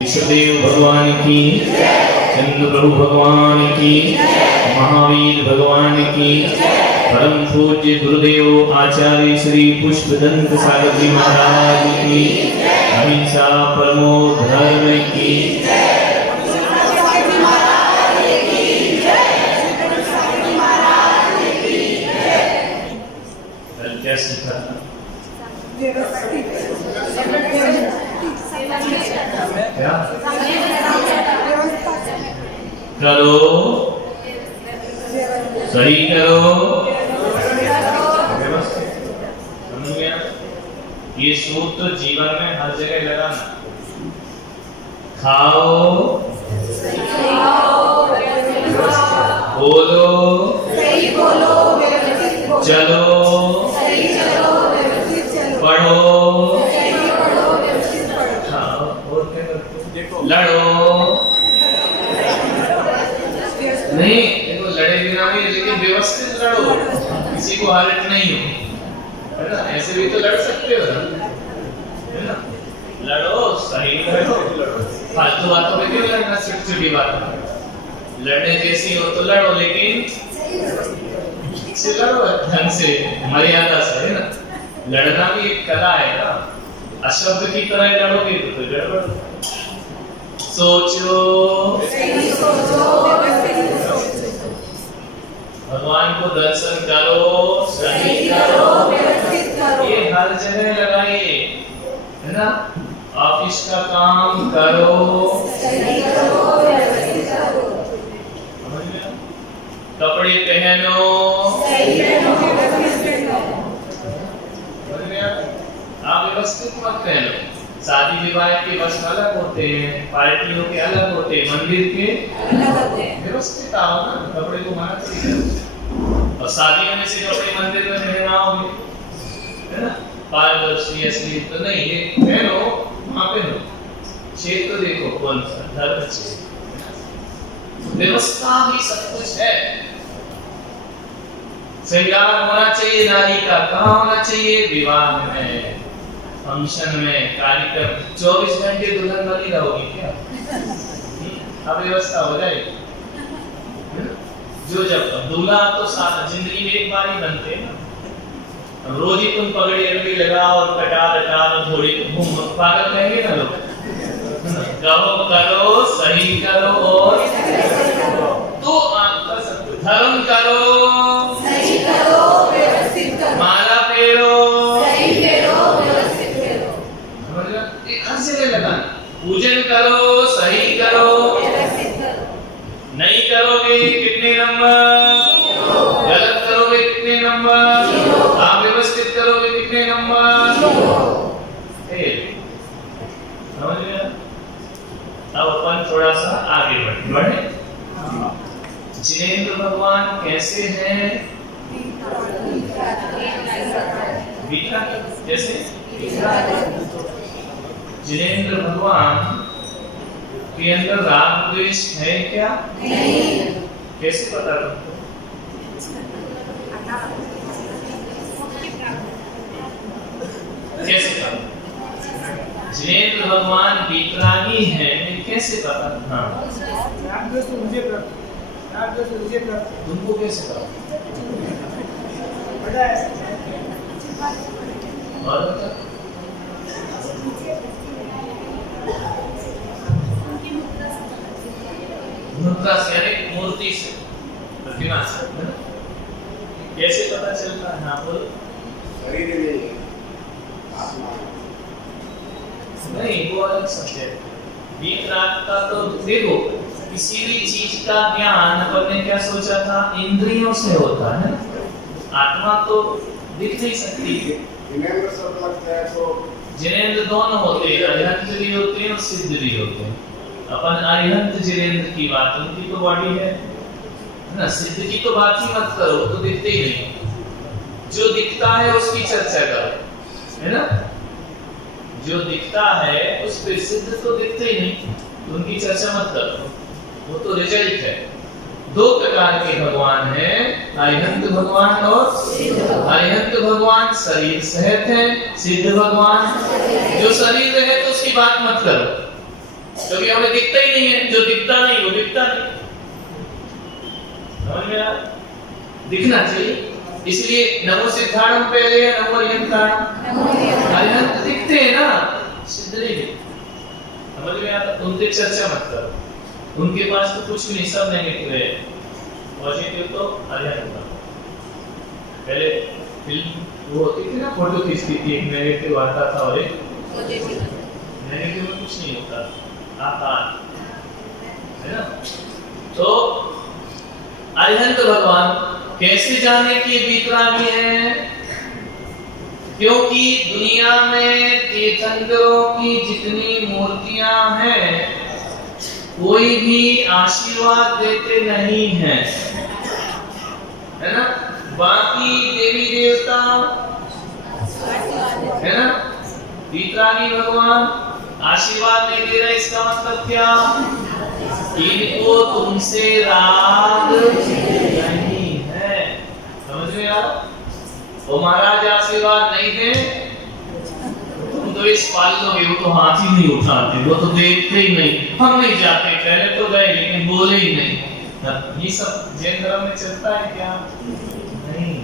विष्णुदेव भगवान की, चंद्र प्रभु भगवान की, महावीर भगवान की, परम पूज्य गुरुदेव आचार्य श्री पुष्पदंत सागर जी महाराज की, अहिंसा परमो धर्म की। कल क्या सीखा था? क्या? करो, सही करो, समझ गया? ये सूत्र जीवन में हर जगह लगाना। खाओ, बोलो, चलो, पढ़ो, लड़ो, नहीं देखो लड़े बिना भी, लेकिन व्यवस्थित लड़ो, किसी को हर्ट नहीं हो, है ना? ऐसे भी तो लड़ सकते हो ना, है ना? लड़ो, सही लड़ो, फालतू बातों पे क्यों लड़ना? छोटी छोटी बातों लड़ने जैसी हो तो लड़ो, लेकिन ठीक से लड़ो, ढंग से, मर्यादा से, है ना? लड़ना भी एक कला है ना, अशब्द की तरह लड़ोगे तो गड़बड़। सोचो, भगवान को दर्शन करो, सही करो, ये हर जगह लगाइए, है ना? ऑफिस का काम करो, सही करो, कपड़े पहनो, सही पहनो, आप व्यवस्थित मत पहनो। शादी विवाह के वस्त्र अलग होते हैं, पार्टियों के अलग होते हैं, मंदिर के अलग होते हैं। व्यवस्थित आओ ना, कपड़े को माना चाहिए। और शादी में से कपड़े मंदिर में पहनाओगे, है ना? पारदर्शी असली तो नहीं, ये पहनो, वहां पहनो। क्षेत्र देखो कौन सा धर्म क्षेत्र, व्यवस्था ही सब कुछ है। श्रृंगार होना चाहिए नारी का, कहाँ होना चाहिए? विवाह में, फंक्शन में, कार्यक्रम। 24 घंटे दुल्हन बनी रहोगी क्या? अब व्यवस्था हो जाएगी। जो जब दूल्हा तो जिंदगी में एक बार ही बनते हैं ना, अब रोज ही तुम पगड़ी अगड़ी लगाओ और कटा थोड़ी घूम, पागल कहेंगे ना लोग। कहो, करो, सही करो और तो आप कर सकते हो। धर्म करो, सही करो, व्यवस्थित करो, माला फेरो, सही फेरो, व्यवस्थित फेरो, समझ गया? ये हर जगह लगाना। पूजन करो, सही करो, व्यवस्थित करो, नहीं करोगे कितने नंबर, गलत करोगे कितने नंबर, आप व्यवस्थित करोगे कितने नंबर, समझ गया? अब अपन थोड़ा सा आगे बढ़े। जिनेंद्र भगवान कैसे हैं? बीता जैसे जिनेंद्र भगवान के अंदर राग द्वेष है क्या? नहीं। कैसे पता तुमको? कैसे पता? जिनेंद्र भगवान वितरागी हैं, कैसे पता? हाँ, तुमको कैसे पता? और बता? मुद्रा से यानी मूर्ति से, प्रतिमा से, कैसे पता चलता है? हाँ बोलो। नहीं, वो अलग सब्जेक्ट। वितराग का तो देखो, किसी भी चीज का ज्ञान अपन ने क्या सोचा था? इंद्रियों से होता है, आत्मा तो दिख नहीं सकती। जिनेंद्र सब लगता है तो जिनेंद्र दोनों होते हैं, अरिहंत भी होते हैं और सिद्ध भी होते हैं। अपन अरिहंत जिनेंद्र की बात, उनकी तो बॉडी है ना, सिद्ध की तो बात ही मत करो, तो दिखते ही नहीं। जो दिखता है उसकी चर्चा करो, है ना? जो दिखता है उस पे, सिद्ध तो दिखते ही नहीं, उनकी चर्चा मत करो, वो तो रिजल्ट है। दो प्रकार के भगवान हैं, अरिहंत भगवान और सिद्ध भगवान। अरिहंत भगवान शरीर सहित है, सिद्ध भगवान जो शरीर रहे तो उसकी बात मत करो, क्योंकि हमें दिखता ही नहीं है, जो दिखता नहीं वो दिखता नहीं। समझ में आ? दिखना चाहिए, इसलिए नमो सिद्धाणम पहले है, नमो अरिहंताणम। अरिहंत दिखते हैं ना, सिद्ध नहीं दिखते। समझ में आता? उनके चर्चा मत करो, उनके पास तो कुछ भी नहीं, सब नेगेटिव है। पॉजिटिव तो अरिहंत। पहले फिल्म वो होती थी ना, फोटो खींचती थी, एक नेगेटिव आता था और एक नेगेटिव में कुछ नहीं होता, आकार है ना। तो अरिहंत भगवान कैसे जाने कि वीतरागी है? क्योंकि दुनिया में तीर्थंकरों की जितनी मूर्तियां हैं, कोई भी आशीर्वाद देते नहीं है, है ना। बाकी देवी देवता है ना, वीतरागी भगवान आशीर्वाद नहीं दे रहे। इसका मतलब क्या? इनको तुमसे राग नहीं है। समझ में आ? वो महाराज आशीर्वाद नहीं दे, तुम तो इस पाल लोगे, वो तो हाथ ही नहीं उठाते, वो तो देखते ही नहीं। हम नहीं जाते, पहले तो गए लेकिन बोले ही नहीं। ये सब जैन धर्म में चलता है क्या? नहीं।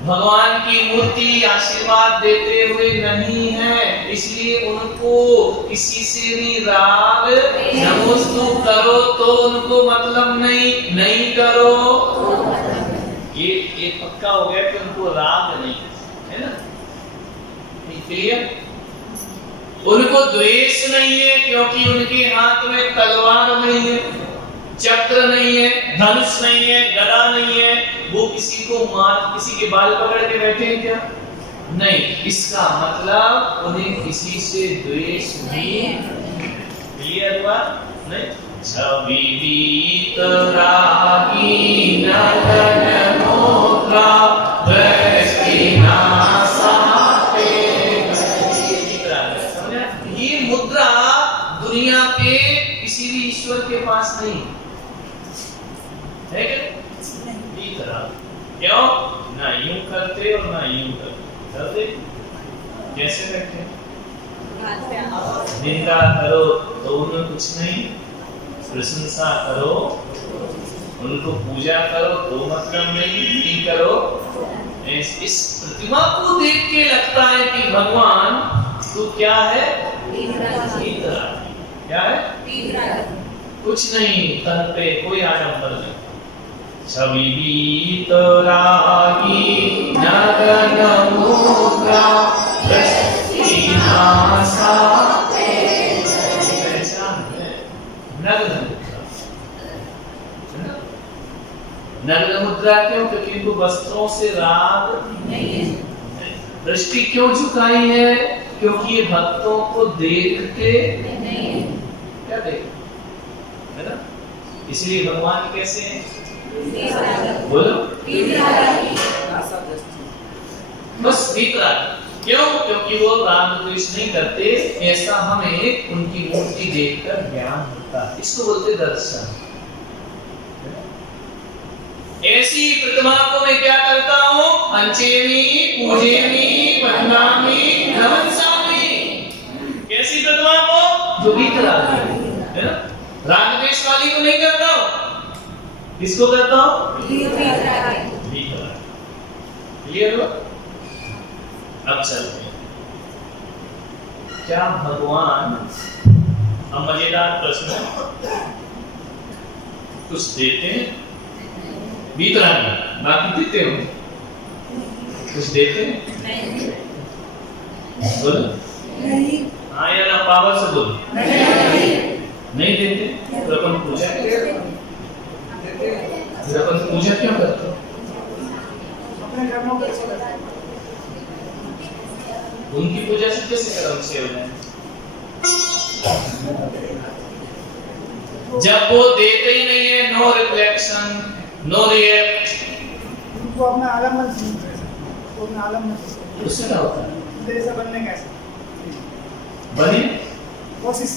भगवान की मूर्ति आशीर्वाद देते हुए नहीं है, इसलिए उनको किसी से भी राग नमोस्तु करो तो उनको मतलब नहीं, नहीं करो ये पक्का हो गया कि उनको राग नहीं है ना। क्लियर? उनको द्वेष नहीं है, क्योंकि उनके हाथ में तलवार नहीं है, चक्र नहीं है, धनुष नहीं है, गदा नहीं है। वो किसी को मार, किसी के बाल पकड़ के बैठे हैं क्या? नहीं। इसका मतलब उन्हें किसी से द्वेष नहीं। क्लियर हुआ? नहीं। छवि वीतरागी नगन मोद्रा वैष्णिना सापे। समझा? ये मुद्रा दुनिया के किसी भी ईश्वर के पास नहीं है क्या? क्यों? ना यूं करते और ना यूं करते। कैसे करते? निंदा करो तो उन्हें कुछ नहीं, प्रशंसा करो, उनको पूजा करो तो मतलब नहीं करो। इस प्रतिमा को देख के लगता है कि भगवान तू क्या है? क्या है? कुछ नहीं, तन पे कोई आडंबर नहीं। छवि वीतरागी नगन मोद्रा वैष्णिना सापे। नग्न मुद्रा क्यों? क्योंकि इनको वस्त्रों से राग नहीं है। दृष्टि क्यों झुकाई है? क्योंकि ये भक्तों को देख के नहीं, क्या देख, है ना। इसलिए भगवान कैसे हैं? बोलो, बस वीतरागी। क्यों? क्योंकि वो राग द्वेष नहीं करते। ऐसा हमें उनकी मूर्ति देखकर ज्ञान होता है, इसको बोलते दर्शन। ऐसी प्रतिमा को मैं क्या करता हूँ? अंचेमी, पूजेमी, वंदामी, नमस्कामी। कैसी प्रतिमा को? जो वीतरागी है ना, राग द्वेष वाली को नहीं करता हूँ। किसको करता हूँ? वीतरागी। क्लियर हो? अब चलते हैं। क्या भगवान, अब मजेदार प्रश्न है, कुछ देते हैं? वीतरागी बाकी देते हो? कुछ देते हैं? बोलो हाँ या ना, पावर से बोलो। नहीं देते तो अपन पूजा करें। फिर अपन पूजा क्यों करते हो? उनकी पूजा से कैसे कर्म से हो जाए? जब वो देते ही नहीं है, नो रिफ्लेक्शन, नो रिएक्ट, उनको अपना आलम मत, उससे क्या होता है? जैसा बनने का बने कोशिश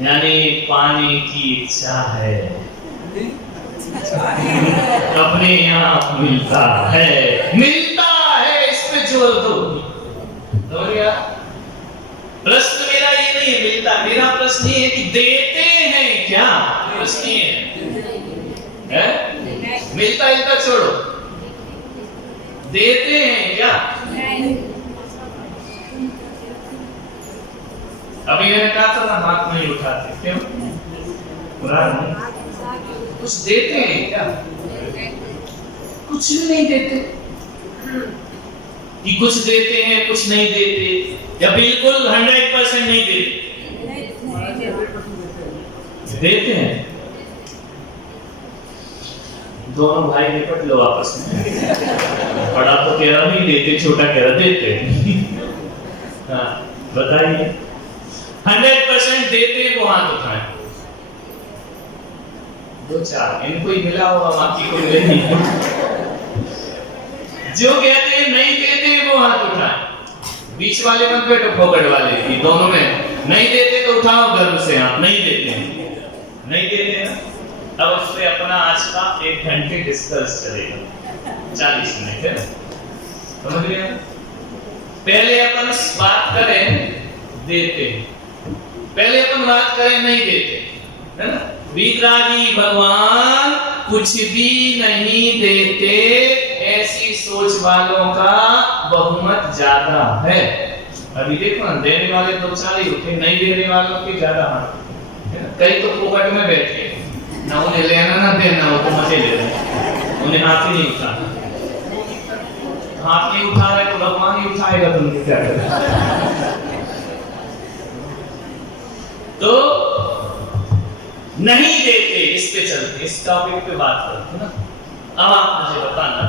यानी पानी की इच्छा है, अपने यहाँ मिलता है, इस पे एक्चुअल दो। प्रश्न मेरा ये नहीं है मिलता, मेरा प्रश्न ये है कि देते हैं क्या, प्रश्न ये है मिलता इल्ता छोड़ो, देते हैं क्या? अभी मैंने कहा था ना हाथ नहीं उठाते, क्यों? कुछ देते हैं क्या? कुछ भी नहीं देते, कि कुछ देते हैं कुछ नहीं देते, या बिल्कुल 100% नहीं देते? देते हैं। दोनों भाई निपट लो आपस में। बड़ा तो कह रहा नहीं देते, छोटा कह रहा देते। हाँ बताइए, 100% देते वो हाथ उठाए। दो चार इनको ही मिला होगा, बाकी को मिले नहीं। जो कहते हैं नहीं देते वो हाथ उठाए। बीच वाले मत बैठो, फोकट वाले की दोनों में नहीं देते तो उठाओ गर्व से हाथ, नहीं देते हैं, नहीं देते हैं। अब उस पे अपना आज का 1 घंटे डिस्कस चलेगा, 40 मिनट है, समझ रहे हैं? पहले अपन बात करें देते, पहले अपन बात करें नहीं देते, है ना? वितरागी भगवान कुछ भी नहीं देते, ऐसी सोच वालों का बहुमत ज्यादा है। अभी देखो ना, देने वाले 2-4 ही होते, नहीं देने वालों के ज्यादा हाथ है ना? कई तो फोकट में बैठे, ना उन्हें लेना ना देना, वो तो मजे ले रहे हैं, उन्हें हाथ ही नहीं उठाना। हाथ नहीं उठा रहे तो भगवान ही उठाएगा, तुम क्या करें? तो नहीं देते, इस पे चलते, इस टॉपिक पे बात करते हैं ना। अब आप मुझे बताना,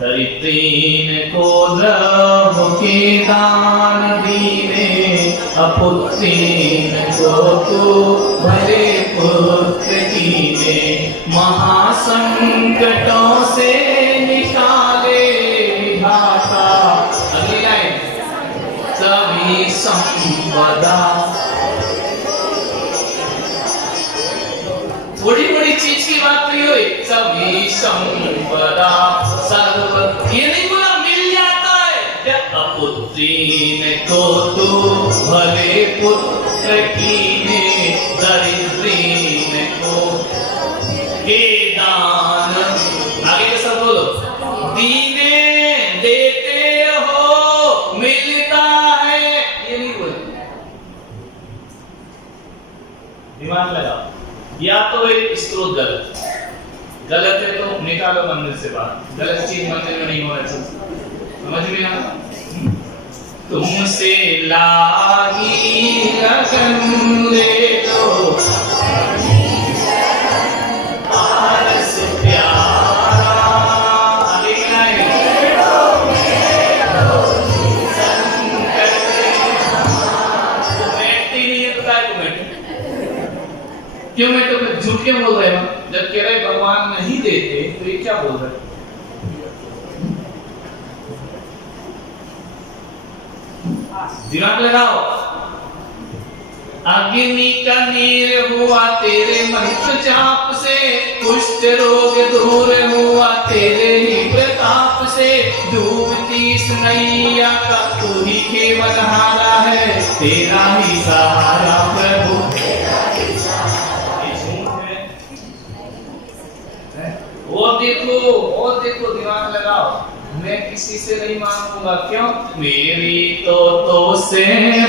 दरिद्रीन को द्रव्य के दान दीने, अपुत्रीन को तो भले पुत्र कीने, महासंकटों से निकाले विधाता। अगली लाइन, सभी संपदा। थोड़ी बड़ी चीज की बात नहीं हुई, सभी संपदा सर्व, ये नहीं बोला मिल जाता है। अपुत्रीन को तो भले पुत्र कीने, दरिद्रीन को के दान। आगे के सब बोलो, दीने देते हो मिलता है, ये नहीं बोले। दिमाग लगाओ, या तो एक स्रोत गलत है तो निकालो मंदिर से बाहर, गलत चीज मंदिर में नहीं होना चाहिए, समझ में आया? तुमसे लागी लगन ले लो, पारस प्यारा। संकट बैठती नहीं है तो काय को बैठे? क्यों मैं तो झूठ क्यों बोल रहे हो? जब कह रहे भगवान नहीं देते तो ये क्या बोल रहे? दिमाग लगाओ। अग्नि का नीर हुआ तेरे मंत्र जाप से, कुष्ठ रोग दूर हुआ तेरे ही प्रताप से, डूबती इस नैया का तू ही केवलहारा है, तेरा ही सहारा प्रभु। और देखो दिमाग लगाओ, मैं किसी से नहीं मांगूंगा, क्यों? मेरी तो से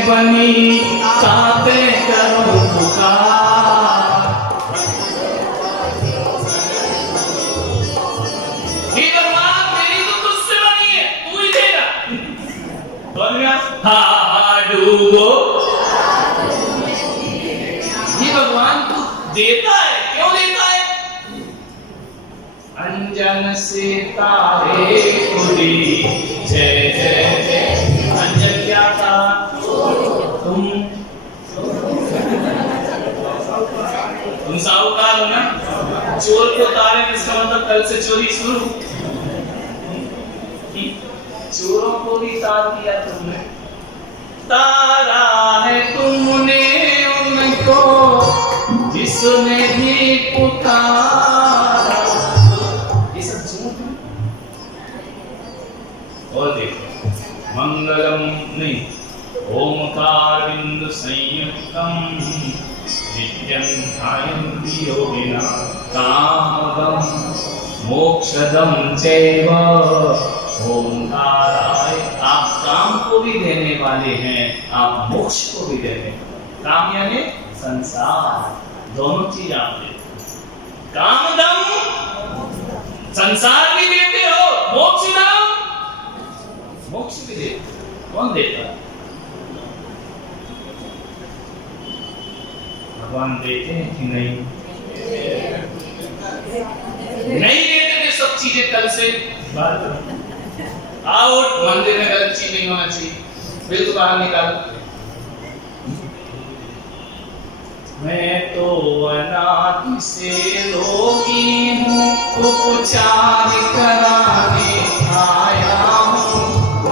बनी ताते करूं पुकार। हे भगवान मेरी तो तुझसे बनी है, तू ही देगा। बोल गया हा डूबो। हे भगवान तू देता है, क्यों देता है? अंजन से तारे उड़ी, जय जय जय। अंजन क्या था? तुम साहूकार हो ना? चोर को तारे, इसका मतलब कल से चोरी शुरू। चोरों को भी तार दिया तुमने, तारा है तुमने उनको जिसने भी पुकारा। और देखो मंगलम नहीं, ओमकार बिंदु संयुक्तम नित्यं ध्यायन्ति योगिना कामदम मोक्षदम चैव ओंकाराय। आप काम को भी देने वाले हैं, आप मोक्ष को भी देने वाले। काम यानी संसार, दोनों चीज आप देते। कामदम संसार भी देते हो, मोक्षदम मोक्ष भी देते। कौन देता है? भगवान देते हैं कि नहीं? नहीं देते थे सब चीजें कल से बात आउट। मंदिर में गलत चीज नहीं होना चाहिए, बिल्कुल बाहर निकाल। मैं तो अनादि से रोगी हूँ, उपचार कराने आया हूँ।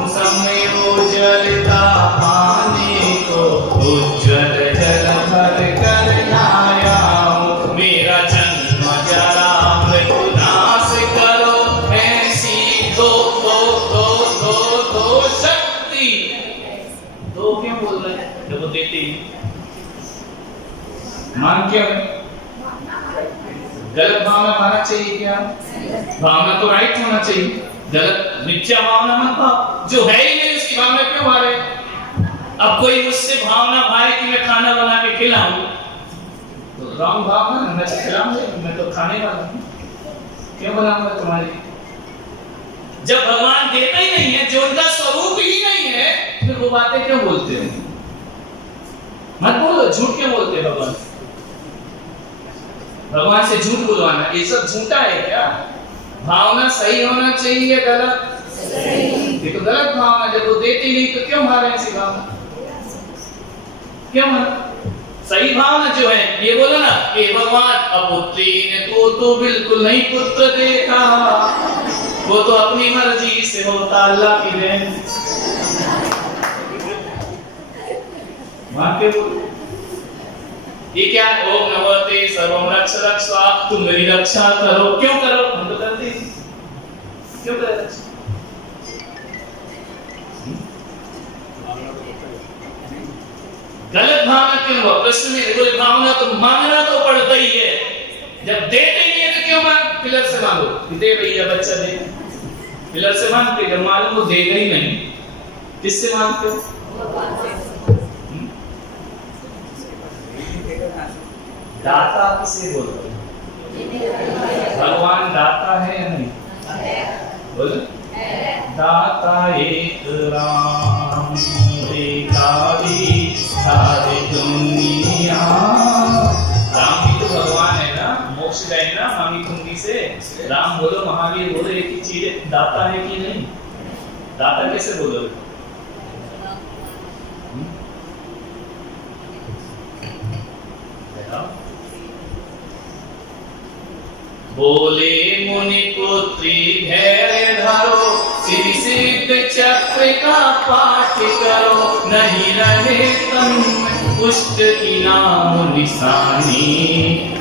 समय उज्ज्वलता पाने को उज्ज्वल जल भर कर आया हूँ। मेरा जन्म जरा मृत्यु नाश करो, ऐसी दो शक्ति। दो क्यों बोल रहे हैं जब वो देते ही? मान क्या है? गलत भावना पाना चाहिए क्या? भावना तो राइट होना चाहिए। गलत मिथ्या भावना मत पाओ, जो है ही नहीं उसकी भावना क्यों भा रहे? अब कोई मुझसे भावना भाए कि मैं खाना बना के खिलाऊं, तो रॉन्ग भावना, मैं तो खिलाऊंगा, मैं तो खाने वाला हूं, क्यों बनाऊंगा तुम्हारे लिए? जब भगवान देता ही नहीं है, जो उनका स्वरूप ही नहीं है, फिर वो बातें क्यों बोलते हैं? मत बोलो, झूठ क्यों बोलते हैं भगवान? भगवान से झूठ बुलवाना, ये सब झूठा है क्या? भावना सही होना चाहिए, गलत ये तो गलत भावना। जब वो देती नहीं तो क्यों मारे ऐसी भावना? क्यों मारे? सही भावना जो है ये बोलो ना कि भगवान अपुत्री ने तो बिल्कुल नहीं पुत्र देखा, वो तो अपनी मर्जी से होता, अल्लाह की देन। मान के बोलो ये क्या है? ओम नमस्ते सर्वम रक्ष रक्षा, तुम मेरी रक्षा करो। क्यों करो? हम तो करते हैं, क्यों करें? गलत भावना क्यों हो? कृष्ण ने बोले भावना तो मांगना तो पड़ता ही है, जब देते ही है तो क्यों मांग? पिलर से मांगो, दे भैया बच्चा दे। पिलर से मांगते, जब मालूम वो देगा ही नहीं, किससे मांगते हो? दाता किसे बोलते हैं? भगवान दाता है या नहीं? बोलो दाता एक राम, सारी दुनिया। राम भी तो भगवान है ना, मोक्ष देना मांगी कुंडी से। राम बोलो, महावीर बोलो, एक ही चीज है, दाता है कि नहीं? दाता कैसे बोलो? बोले मुनि पुत्री धैर्य धरो, श्री सिद्ध चक्र का पाठ करो, नहीं रहे तन पुष्ट की नाम निशानी,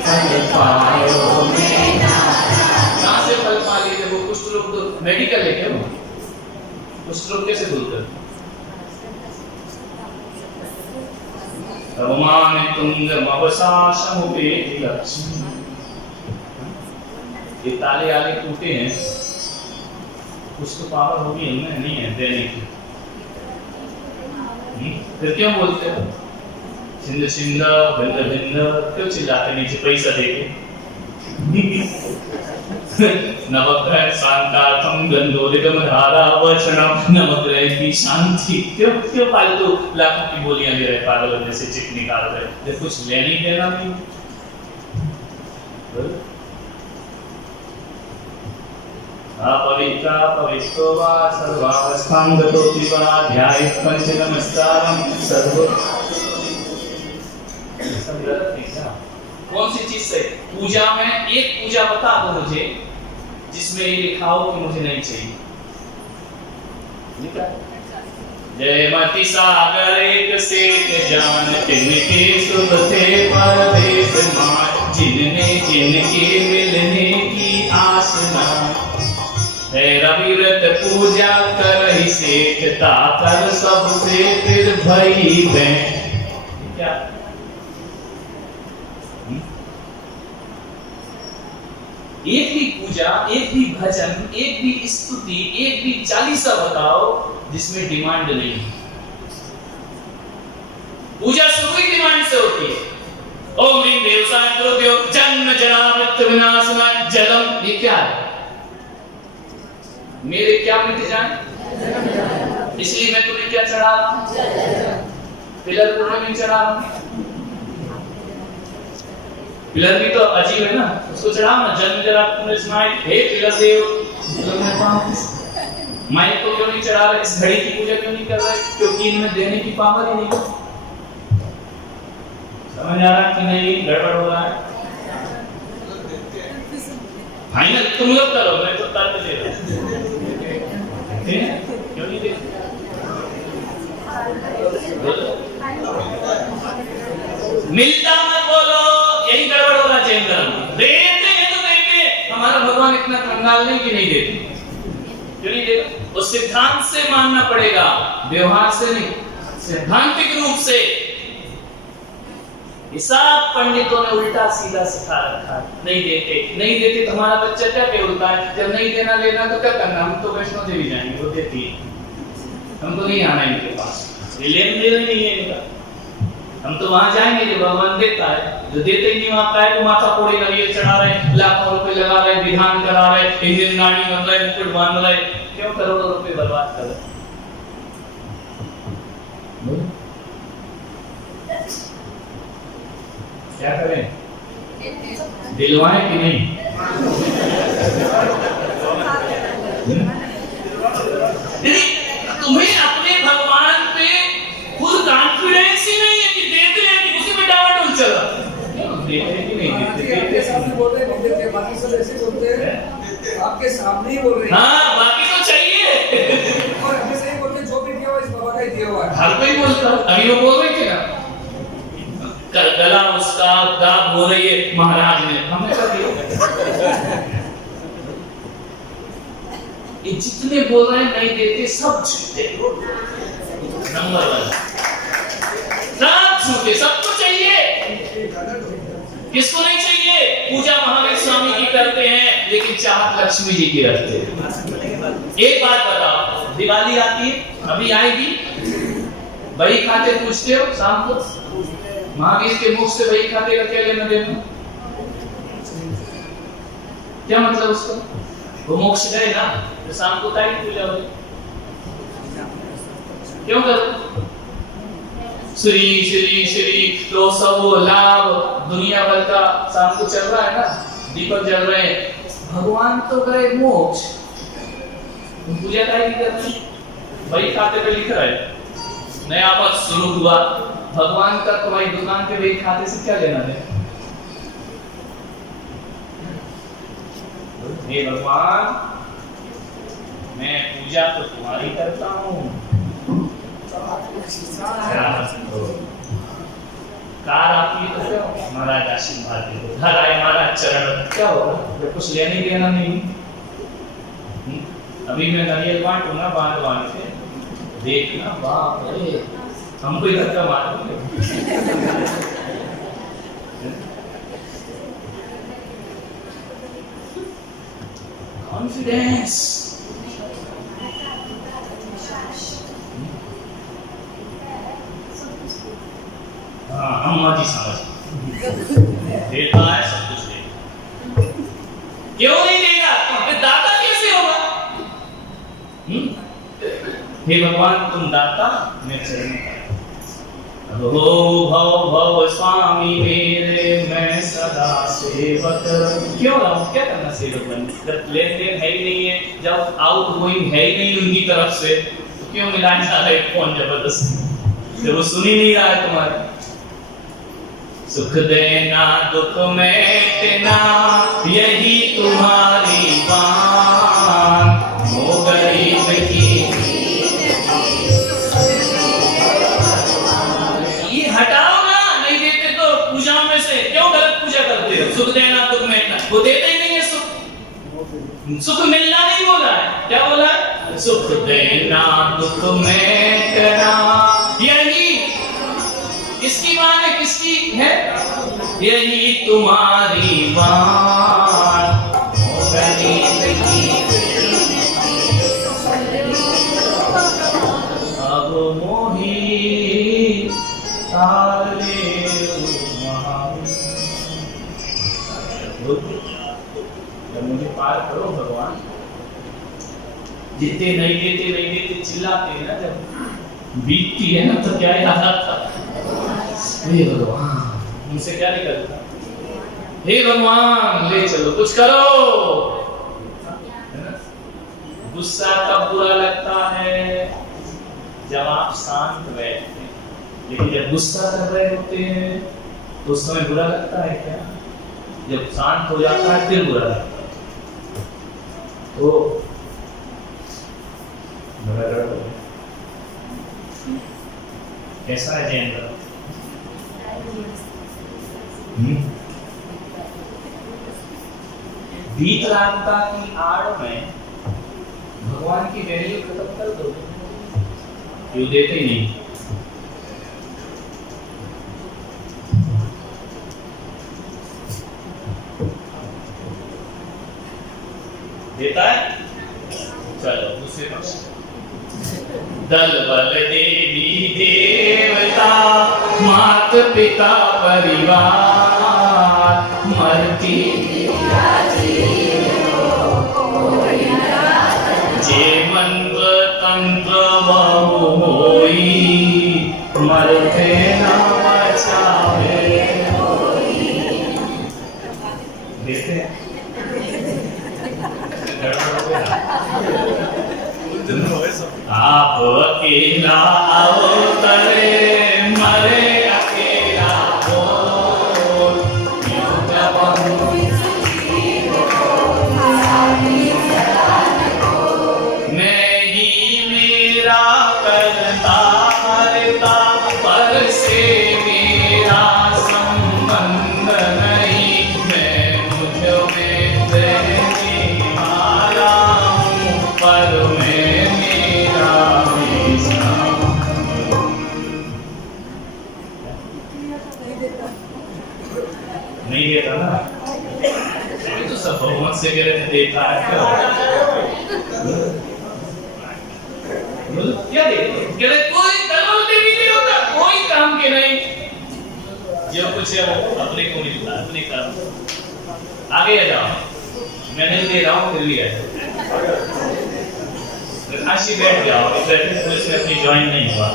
फल पायो कहाँ से फल पा लिए? वो कुष्ठ रोग तो मेडिकल है क्या? वो कुष्ठ रोग कैसे बोलते? रमान तुंग मवसाशमुपेति लक्ष्मी। ये ताले आले टूटे हैं, कुछ तो पावर होगी इनमें, नहीं है देने की। फिर क्यों बोलते हो सिंध सिंध भिंद भिंद? क्यों चिल्लाते नीचे पैसा देके? नवग्रह शांतार्थम गंधोलिकम धारा वचनम, नवग्रह की शांति। क्यों फालतू लाखों की बोलियां ले रहे, पागल जैसे चिक निकाल रहे, जब कुछ लेने देना नहीं। अपवित्रा पवित्रो वा सर्वावस्थां गतोऽपि वा ध्यायेत् पंचनमस्कारं सर्व। कौन सी चीज से? पूजा में एक पूजा बता दो मुझे जिसमें ये लिखा हो कि मुझे नहीं चाहिए। लिखा जयमति सागर एक सेठ जान, तिनके शुभ थे परदेश मान, जिनके मिलने की आस न। है रवि व्रत पूजा करहि सेठ ताकर सबसे फिर भई बैठ। क्या एक भी पूजा, एक भी भजन, एक भी स्तुति, एक भी चालीसा बताओ जिसमें डिमांड नहीं है। पूजा शुरू ही डिमांड से होती है। ओम ह्रीं देवसाय गुरुभ्यो जन्म जरा मृत्यु विनाशनाय जलम। ये क्या है? मेरे क्या मिट जाए, इसलिए मैं तुम्हें क्या चढ़ा रहा हूं? पिलर को नहीं चढ़ा रहा हूं। पिलर भी तो अजीब है ना, उसको चढ़ाओ ना। जन्म जरा विनाशनाय, हे पिलर देव। माइक को क्यों नहीं चढ़ा रहे? इस घड़ी की पूजा क्यों नहीं कर रहे? क्योंकि इनमें देने की पावर ही नहीं। समझ आ रहा कि नहीं? गड़बड़ हो रहा है। फाइनल तुम लोग करो, मैं तो तर्क दे रहा हूं। क्यों नहीं दे? मिलता मत बोलो, यही गड़बड़ हो रहा चेंज करो। देते हैं तो देते। हमारा भगवान इतना कंगाल नहीं कि नहीं देते। क्यों नहीं देते? वो सिद्धांत से मानना पड़ेगा, व्यवहार से नहीं, सिद्धांतिक रूप से। सब पंडितों ने उल्टा सीधा सिखा रखा है। नहीं देते, नहीं देते। तुम्हारा बच्चा क्या बोलता है? जब नहीं देना लेना तो क्या करना? हम तो वैष्णो देवी जाएंगे, वो देती है। हमको नहीं आना इनके पास, लेन देन नहीं है इनका। हम तो वहां जाएंगे जो भगवान देता है। जो देते ही नहीं वहां है तो माथा फोड़ी नारियल चढ़ा रहे, लाखों रुपए लगा रहे, विधान करा रहे, इंजन गाड़ी बन रहे, मुकुट बांध रहे। क्यों करोड़ों रुपए बर्बाद कर रहे? क्या करें? दिलवाएं कि नहीं? तुम्हें अपने भगवान पे खुद कॉन्फिडेंस ही नहीं है कि देते हैं कि उसी में डावाडोल चला। देते हैं कि नहीं देते? आपके सामने बोल रहे नहीं देते, बाकी सब ऐसे बोलते हैं। आपके सामने ही बोल रहे हैं। हाँ, बाकी तो चाहिए। और हमेशा ही बोलते हैं जो भी दिया हुआ इस बाबा का ही दिया हुआ है। हर कोई बोलता है। अभी वो बोल रहे थे ना, गला उसका दाग हो रही है महाराज ने, हमने कर दिया। ये जितने बोल रहे हैं नहीं देते, सब झूठे। नंबर 1 सब झूठे। सबको चाहिए, किसको नहीं चाहिए? पूजा महावीर स्वामी की करते हैं, लेकिन चाहत लक्ष्मी जी की रखते हैं। एक बात बताओ, दिवाली आती है, अभी आएगी, बही खाते पूछते हो शाम को? महावीर के मुख से वही खाते का क्या लेना देना? क्या मतलब उसका? वो मोक्ष गए ना, तो शाम को काहे की पूजा होगी? क्यों करो? श्री श्री श्री तो सब लाभ दुनिया भर का शाम को चल रहा है ना, दीपक जल रहे हैं। भगवान तो गए मोक्ष, पूजा काहे की कर रहे? वही खाते पे लिख रहा है। नया वर्ष शुरू हुआ, भगवान का तुम्हारी दुकान के वही खाते से क्या लेना है? हे भगवान, मैं पूजा तो तुम्हारी करता हूँ, कार आती है तो क्या महाराज आशीर्वाद दे दो, घर आए महाराज चरण, क्या होगा? जब कुछ लेने देना नहीं। अभी मैं नारियल बांटूंगा, बांध के देखना, बाप रे हमको ही धक्का मारोगे। कॉन्फिडेंस। हाँ, अम्मा जी समझ देता है, सब कुछ देता। क्यों नहीं देगा? फिर दाता कैसे होगा? हे भगवान तुम दाता, मैं चरण हो भव भव स्वामी मेरे, मैं सदा सेवक। क्यों रहूं? क्या करना सेवक बन? जब लेन देन है ही नहीं है, जब आउट गोइंग है ही नहीं उनकी तरफ से, तो क्यों मिलाने जा रहे फोन जबरदस्ती? जब वो सुन ही नहीं रहा है तुम्हारा। सुख देना दुख मिटना यही तुम्हारी बात, हो गरीब की हटाओ ना। नहीं देते तो पूजा में से क्यों गलत पूजा करते हो? सुख देना दुख मिटना, वो देते ही नहीं है सुख। सुख मिलना नहीं बोला है, क्या बोला? सुख देना दुख में तेरा, यही किसकी बात है? किसकी है? यही तुम्हारी बात अब मोही तारे मुझे पार करो भगवान। जीते नहीं देते चिल्लाते हैं ना, जब बीतती है ना तो क्या याद आता? हे भगवान, उनसे क्या निकलता? हे भगवान ले चलो, कुछ करो। गुस्सा कब बुरा लगता है? जब आप शांत बैठते हैं, लेकिन जब गुस्सा कर रहे होते हैं तो उस समय बुरा लगता है क्या? जब शांत हो जाता है फिर बुरा लगता है। तो कैसा है जैन? वीतरागता की आड़ में भगवान की वैल्यू खत्म कर दो, क्यों देते नहीं? देता है? चलो दूसरे पक्ष, दल बल देवी देवता मात पिता परिवार मरती जे मंत्र तंत्र बहु होई मरते न बचावे। देते हैं? आप अकेला अवतरे मरे अकेला हो, मैं ही मेरा करता हरता, पर से मेरा संबंध नहीं, मैं मुझ में रहने वाला हूँ, पर मैं मेरा नहीं देता ना। तो सब भगवान से कह रहे थे देता है क्या दे? कोई दलबल देवी नहीं होता, कोई काम के नहीं, जो कुछ है वो अपने को मिलता है, अपने काम। आगे आ जाओ, मैं नहीं दे रहा हूँ फिर भी आ जाओ, काशी बैठ जाओ, बैठे तो इसमें अपनी ज्वाइन नहीं हुआ।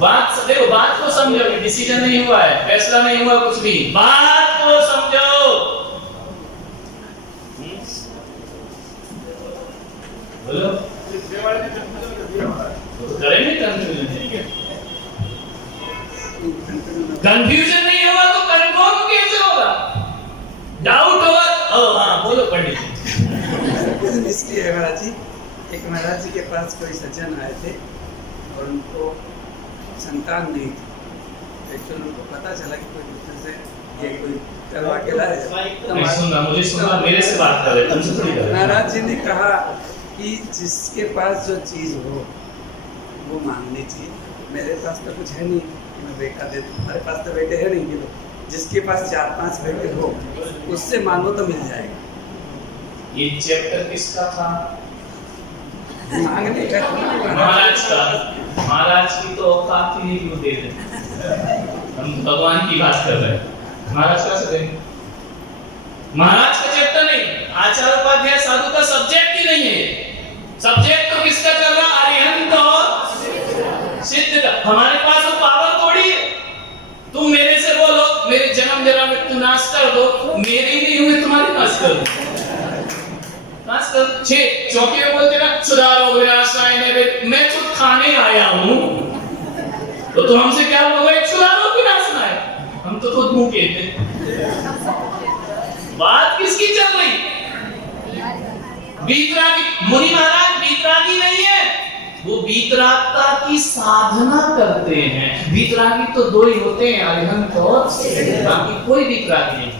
बात देखो, बात को समझो, डिसीजन नहीं हुआ है, फैसला नहीं हुआ कुछ भी, बात को समझो। बोलो करेंगे कंफ्यूजन? कंफ्यूजन नहीं होगा तो कंफर्म कैसे होगा? डाउट होगा। ओ हाँ बोलो पंडित जी। इसलिए है महाराज जी, एक महाराज जी के पास कोई सज्जन आए थे और उनको संतान नहीं थी। एक्चुअली उनको पता चला कि कोई दूसरे से ये कोई करवा के लाए। सुनना मुझे, सुनना मेरे से बात कर रहे, तुमसे थोड़ी कर रहे। महाराज जी ने कहा कि जिसके पास जो चीज हो वो मांगनी चाहिए। मेरे पास तो कुछ है नहीं, मैं बेटा दे दूं। हमारे पास तो बेटे है नहीं, कि जिसके पास 4-5 बेटे हो उससे मांगो तो मिल जाएगा। ये चैप्टर किसका था? मांगने का। महाराज का। महाराज की तो औकात ही नहीं, क्यों दे दें? हम भगवान की बात कर रहे हैं, महाराज का से देंगे? महाराज का चैप्टर नहीं, आचार्य उपाध्याय साधु का सब्जेक्ट ही नहीं है। सब्जेक्ट तो किसका चल रहा? अरिहंत और सिद्ध का। हमारे पास वो पावर थोड़ी है। तुम मेरे से बोलो मेरे जन्म जरा में तू नाश कर दो, मेरी नहीं हुई तुम्हारी नाश कर दो। नाश कर चौकी में बोलते ना सुधारो विनाशाय नैवेद्य, मैं खुद खाने आया हूँ तो तुम हमसे क्या बोलोगे? सुधारो विनाशाय। हम तो खुद मुंह कहते। बात किसकी चल रही? वीतरागी। मुनि महाराज वीतरागी नहीं है, वो वीतरागता की साधना करते हैं। वीतरागी तो दो ही होते हैं, अरिहंत और बाकी कोई वीतरागी नहीं।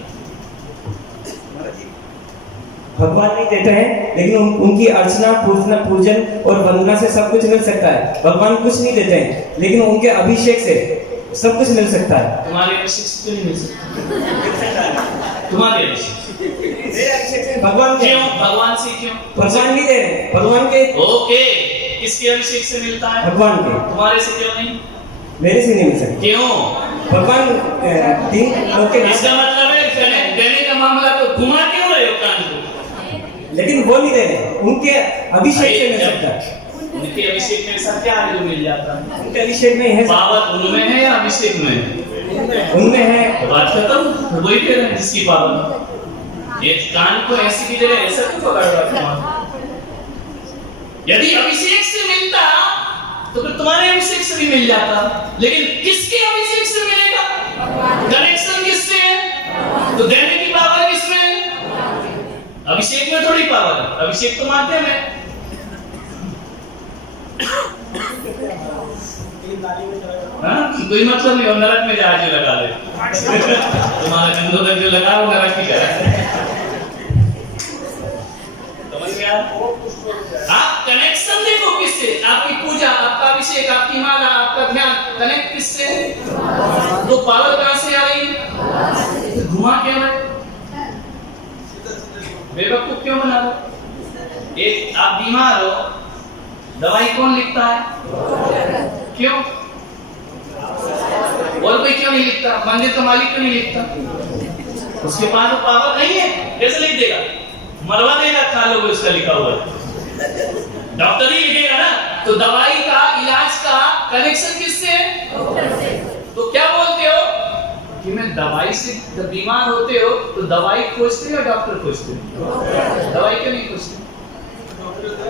भगवान नहीं देते हैं, लेकिन उनकी अर्चना पूजन और वंदना से सब कुछ मिल सकता है। भगवान कुछ नहीं देते हैं, लेकिन उनके अभिषेक से सब कुछ मिल सकता है। तुम्हारे अभिषेक से क्यों नहीं मिल सकता? तुम्हारे अभिषेक से भगवान क्यों? भगवान से क्यों? भगवान नहीं दे रहे, भगवान के। ओके, किसके अभिषेक से मिलता है? भगवान के। तुम्हारे से क्यों नहीं? मेरे से नहीं मिल सकता। क्यों? भगवान तीन लोग के। इसका मतलब है देने का मामला तो घुमा क्यों रहे हो कान को? लेकिन वो नहीं दे रहे, उनके अभिषेक से मिल सकता है। उनके अभिषेक में ऐसा क्या है जो मिल जाता है? उनके अभिषेक में है, पावर उनमें है या अभिषेक में है? उनमें है। तो बात खत्म, वही कह रहे हैं जिसकी पावर। ये कान को ऐसी की जगह ऐसा क्यों पकड़ रहा है? यदि अभिषेक से मिलता तो फिर तुम्हारे अभिषेक से भी मिल जाता, लेकिन किसके अभिषेक से मिलेगा? कनेक्शन किससे है? तो देने की पावर किसमें है? अभिषेक में थोड़ी पावर है, अभिषेक तो माध्यम है। कोई मतलब नहीं, और नरक में जहाज लगा दे तुम्हारा गंदो तक जो लगा वो नरक की तरह। समझ गया? आप कनेक्शन देखो किससे, आपकी पूजा, आपका अभिषेक, आपकी माला, आपका ध्यान कनेक्ट किससे? तो पावर कहां से आ रही है? तो घुमा क्या रहे? बेवकूफ क्यों बना रहे? एक आप बीमार हो, दवाई कौन लिखता है? क्यों? और कोई क्यों नहीं लिखता? मंदिर का मालिक क्यों नहीं लिखता? उसके पास तो पावर नहीं है, कैसे लिख देगा? मरवा देगा, खा लोगे उसका लिखा हुआ। डॉक्टर ही लिखेगा ना। तो दवाई का, इलाज का कनेक्शन किससे है? तो क्या बोलते हो कि मैं दवाई से, जब बीमार होते हो तो दवाई खोजते हो या डॉक्टर खोजते हो? दवाई क्यों नहीं खोजते?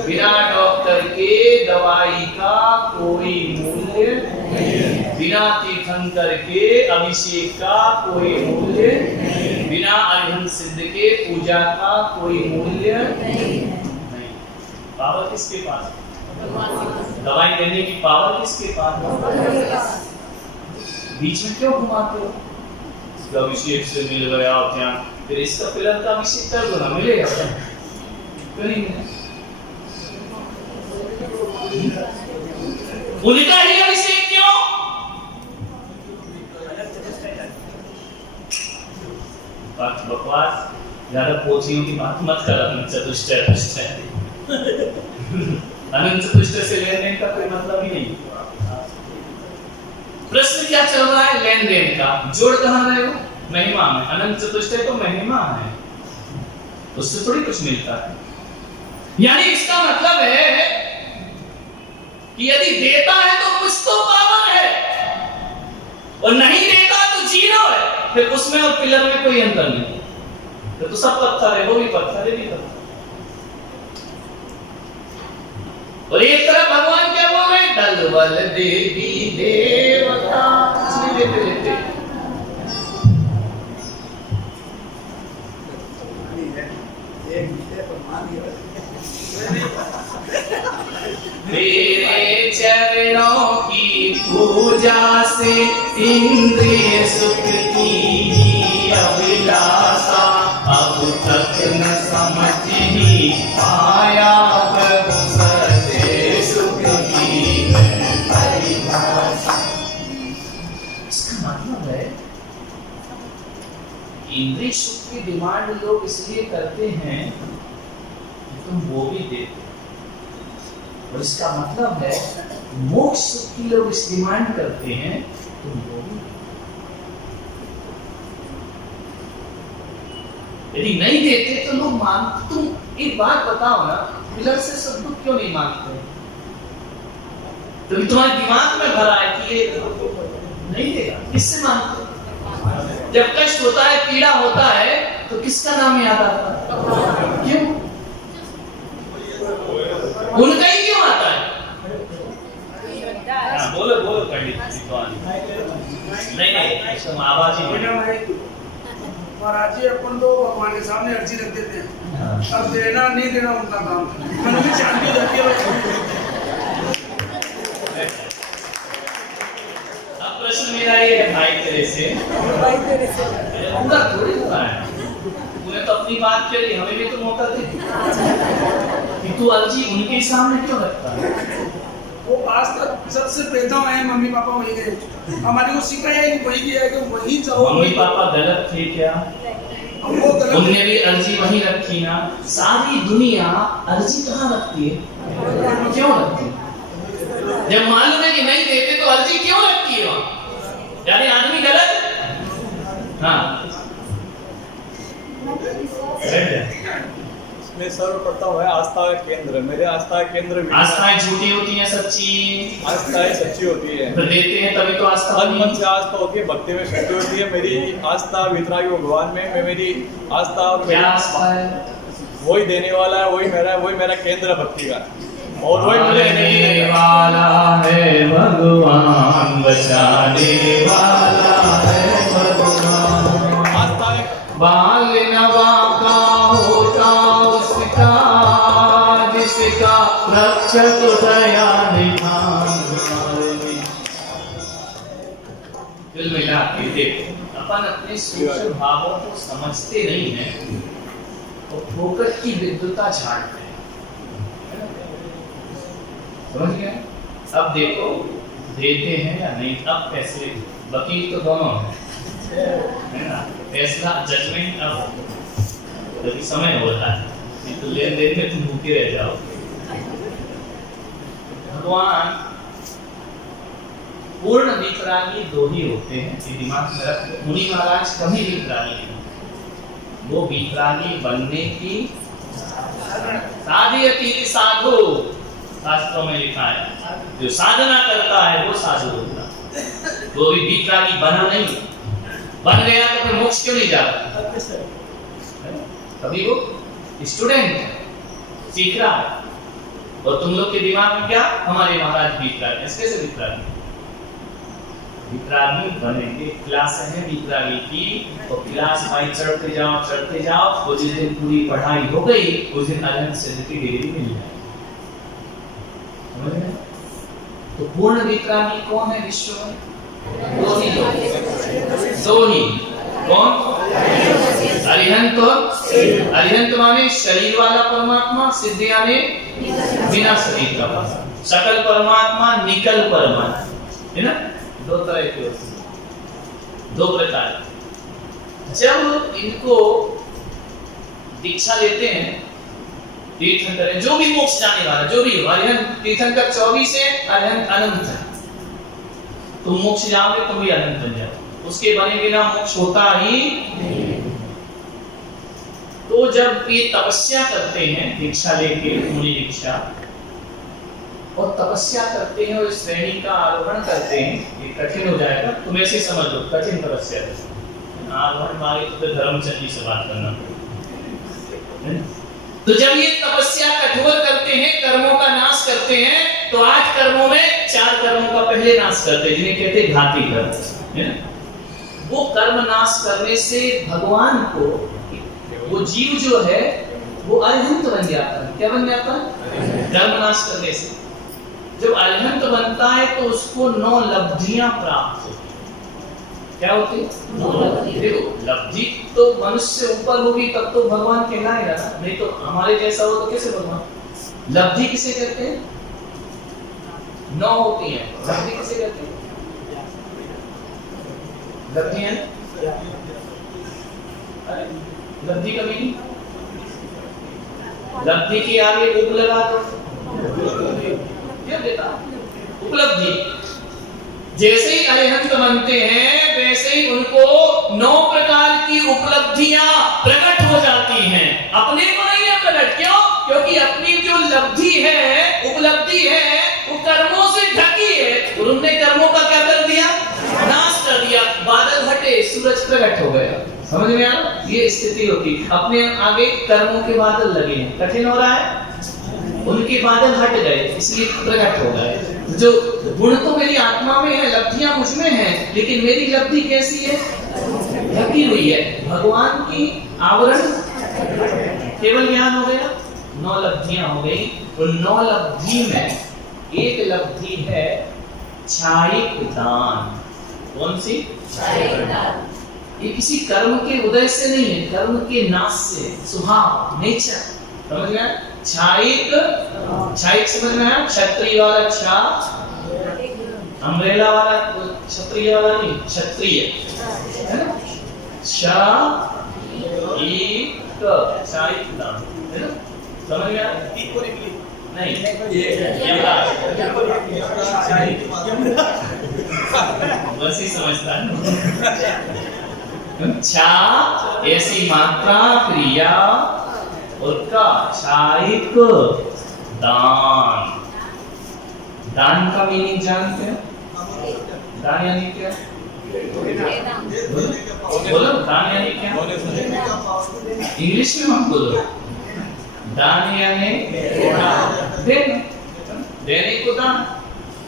बिना डॉक्टर के दवाई का कोई मूल्य नहीं, बिना तीर्थंकर के अभिषेक का कोई मूल्य नहीं, बिना अर्घन सिद्ध के पूजा का कोई मूल्य नहीं। पावर किसके पास? दवाई देने की पावर किसके पास? बीच में क्यों घुमाते हो? इसका अभिषेक से मिल गया क्या? फिर इसका पिलर का अभिषेक कर दो ना, मिलेगा क्यों नहीं मिलेगा? उनका ही अभिषेक क्यों? बकवास, ज्यादा पोथियों की बात मत कर। अनंत चतुष्टय अनंत चतुष्टय से लेन देन का कोई मतलब ही नहीं। प्रश्न क्या चल रहा है? लेन देन का। जोड़ कहां रहे हो? महिमा में। अनंत चतुष्टय तो महिमा है, उससे थोड़ी कुछ मिलता है। यानी इसका मतलब है कि यदि देता है तो कुछ तो पावर है, और नहीं देता तो जीरो है। फिर उसमें और पिलर में कोई अंतर नहीं, तो सब पत्थर है, वो भी पत्थर है, भी पत्थर। और एक तरफ भगवान क्या बोल रहे हैं? दलबल देवी देवता लेते तेरे चरणों की पूजा से इंद्रिय सुख की अभिलाषा अब तक न समझ ही पाया, प्रभु सत्य सुख की परिभाषा। इसका मतलब है इंद्रिय सुख की डिमांड लोग इसलिए करते हैं कि तुम वो भी दे, और इसका मतलब है मोक्ष सुख की लोग इस डिमांड करते हैं तुम वो भी। यदि नहीं देते तो लोग मांगते। तुम एक बात बताओ ना, पिलर से सब लोग क्यों नहीं मांगते? तो तुम्हारे दिमाग में भरा है कि ये नहीं देगा, किससे मांगते? जब कष्ट होता है, पीड़ा होता है, तो किसका नाम याद आता है? क्यों? उनका ही क्यों आता है? बोलो बोलो पंडित जी। नहीं आवाज ही महाराज जी, अपन तो भगवान के सामने अर्जी रख देते हैं, अब देना नहीं देना उनका काम, मन में शांति हो जाती है। अब प्रश्न मेरा ये है भाई तेरे से, पूरा थोड़ी हुआ है, तूने तो अपनी बात करी, हमें भी तो मौका दे कि तू अर्जी उनके सामने क्यों रखता है? वो आज तक सबसे पैदा हुए हैं, मम्मी पापा वही गए, हमारे को सिखाया है कि वही किया है कि वही जाओ। मम्मी पापा गलत थे क्या? वो गलत उनने भी अर्जी वही रखी ना। सारी दुनिया अर्जी कहाँ रखती है? क्यों रखती है? जब मालूम है कि नहीं देते तो अर्जी क्यों रखती है वहां? यानी आदमी गलत। हाँ मैं सर्वप्रथम है आस्था केंद्र, मेरे आस्था केंद्र आस्थाएं झूठी होती हैं सच्ची? आस्थाएं सच्ची होती है, तो देते हैं तभी तो आस्था तन मन होती से आस्था होती है, भक्ति में शक्ति होती है। मेरी आस्था वितरागी भगवान में, मैं मेरी आस्था और है। क्या मेरी आस्था है? वही देने वाला है, वही मेरा केंद्र है भक्ति का, और वही मुझे एनर्जी देने देगा। वाला है भगवान, बचाने वाला है भगवान। आस्था एक बाल नवा का होता उसका, जिसका रक्षक दया निधान। कुल मिला के देखो, अपन अपने सूक्ष्म भावों को समझते नहीं हैं और फोकट की विद्युता झाड़ते हैं। समझ गए? अब देखो देते हैं या नहीं, अब कैसे? वकील तो दोनों है ना, फैसला जजमेंट अब कभी समय होता है, नहीं तो लेन देन में तुम भूखे रह जाओ। भगवान पूर्ण वितरागी दो ही होते हैं, ये दिमाग में रख। मुनि महाराज कभी वितरागी नहीं, वो वितरागी बनने की साधयति साधु, शास्त्रों में लिखा है, जो साधना करता है वो साधु होता है। वो भी वितरागी बना नहीं, बन गया तो फिर मोक्ष क्यों नहीं जाता? अभी वो स्टूडेंट सीख रहा है, और तुम लोग के दिमाग में क्या? हमारे महाराज वितरागी, इसके से वितरागी बनेंगे। क्लास है वितरागी की, और क्लास भाई चढ़ते जाओ, वो जिस दिन पूरी पढ़ाई हो गई उस दिन अनंत सिद्ध की डिग्री मिल जाए। समझ रहे? तो पूर्ण वितरागी कौन है विश्व में? दो ही कौन? अरिहंत और अरिहंत माने शरीर वाला परमात्मा, सिद्ध यानी बिना शरीर का परमात्मा। सकल परमात्मा, निकल परमात्मा, है ना? दो तरह के होते हैं, दो प्रकार। जब इनको दीक्षा लेते हैं तीर्थंकर, जो भी मोक्ष जाने वाला, जो भी हो, अरिहंत तीर्थंकर 24 है, अरिहंत अनंत है, तुम मोक्ष जाओगे तुम भी अनंत बन जाओ, उसके बने बिना मोक्ष होता ही नहीं। तो जब ये तपस्या करते हैं दीक्षा लेके, मुनि दीक्षा, और तपस्या करते हैं और श्रेणी का आरोहण करते हैं, ये कठिन हो जाएगा, तुम ऐसे समझ लो कठिन तपस्या है। आरोहण मांगे तो धर्मचंदी से बात करना पड़ेगा। तो जब ये तपस्या कठोर करते हैं, कर्मों का नाश करते हैं, तो 8 कर्मों में 4 कर्मों का पहले नाश करते हैं, जिन्हें कहते हैं घाती कर्म, है ना? वो कर्म नाश करने से भगवान को, वो जीव जो है वो अरिहंत बन जाता है। क्या बन जाता है? कर्म नाश करने से जब अरिहंत बनता है तो उसको 9 लब्धियां प्राप्त होती हैं। क्या होती है? 9 लब्धि। देखो लब्धि तो मनुष्य से ऊपर होगी तब तो भगवान कहलाएगा ना, नहीं तो हमारे जैसा हो तो कैसे भगवान? लब्धि किसे कहते हैं? 9 होती हैं। लब्धि किसे कहते हैं? लब्धि है, लब्धि का मीनिंग, लब्धि के आगे उप लगा दो, क्या बेटा? उपलब्धि। जैसे ही अरिहंत बनते हैं वैसे ही उनको 9 प्रकार की उपलब्धियां प्रकट हो जाती हैं। अपने को नहीं है प्रकट, क्यों? क्योंकि अपनी जो लब्धि है, उपलब्धि है, वो कर्मों से ढकी है, और उनने कर्मों का क्या कर दिया? नाश कर दिया। बादल हटे, सूरज प्रकट हो गया। समझ में आया? ये स्थिति होती। अपने आगे कर्मों के बादल लगे हैं, कठिन हो रहा है, उनके बादल हट गए, इसलिए प्रकट हो गए। जो गुण तो मेरी आत्मा में है, लब्धियां मुझ में हैं, लेकिन मेरी लब्धि कैसी है? ढकी हुई है। भगवान की आवरण केवल ज्ञान हो गया, 9 लब्धियां हो गई। उन 9 लब्धि में एक लब्धि है छायिक दान। कौन सी? ये किसी कर्म के उदय से नहीं है, कर्म के नाश से, स्वभाव, नेचर। समझ गया? क्षायिक, क्षायिक समझ में आया? क्षत्रिय वाला छा, अम्ब्रेला वाला क्षत्रिय वाला नहीं, क्षत्रिय है ना? क्षायिक, क्षायिक नाम है ना? समझ गया? नहीं, बस ही समझता है। छा ऐसी मात्रा, क्रिया, और का क्षायिक दान। दान का मीनिंग जानते हैं? दान यानी क्या? बोलो, दान यानी क्या? इंग्लिश में हम बोलो। दान यानी देना, देने को दान।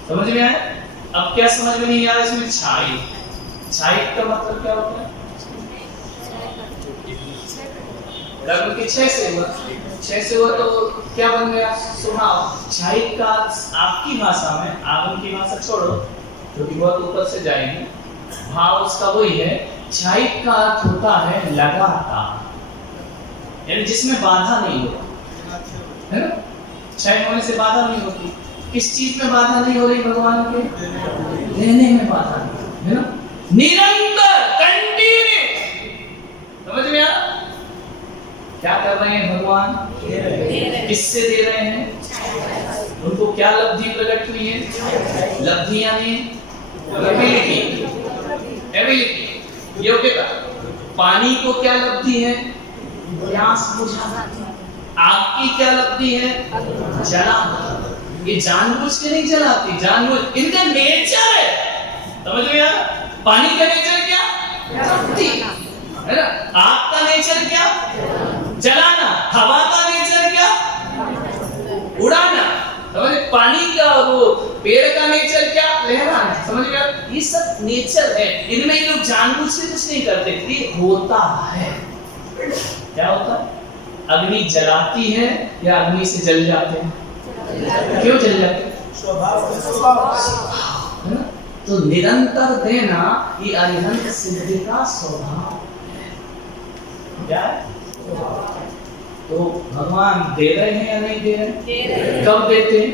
समझ में आया? अब क्या समझ में नहीं आ रहा इसमें? क्षायिक, क्षायिक का मतलब क्या होता है? कर्म के छह से हुआ, छह से हुआ तो क्या बन गया? स्वभाव। क्षायिक का आपकी भाषा में, आगम की भाषा छोड़ो क्योंकि बहुत ऊपर से जाएंगे, भाव उसका वही है। क्षायिक का अर्थ होता है लगातार, यानी जिसमें बाधा नहीं होती है ना? क्षय होने से बाधा नहीं होती। किस चीज में बाधा नहीं हो रही भगवान के? लेने में बाधा नहीं है ना? निरंतर, कंटिन्यू। समझ में आया? क्या कर रहे हैं भगवान? किससे दे रहे हैं? उनको क्या लब्धि प्रकट हुई है? लब्धि यानी एबिलिटी, एबिलिटी, योग्यता। पानी को क्या लब्धि है? प्यास बुझाना। आग की क्या लब्धि है? जलाना। ये जानबूझ के नहीं जलाती, जानबूझ, इनका नेचर है। समझ में आया? पानी का नेचर क्या? लब्धि है ना? आग का नेचर क्या? जलाना। हवा का नेचर क्या? उड़ाना। समझ? पानी का और वो पेड़ का नेचर क्या? लहराना। समझ गया? ये सब नेचर है, इनमें ये लोग जानबूझ के कुछ नहीं करते, ये होता है। क्या होता है? अग्नि जलाती है या अग्नि से जल जाते हैं? क्यों जल जाते हैं? है ना? तो निरंतर देना ये अरिहंत सिद्धि का स्वभाव है। क्या है? तो भगवान दे रहे हैं या नहीं दे रहे? कब देते हैं?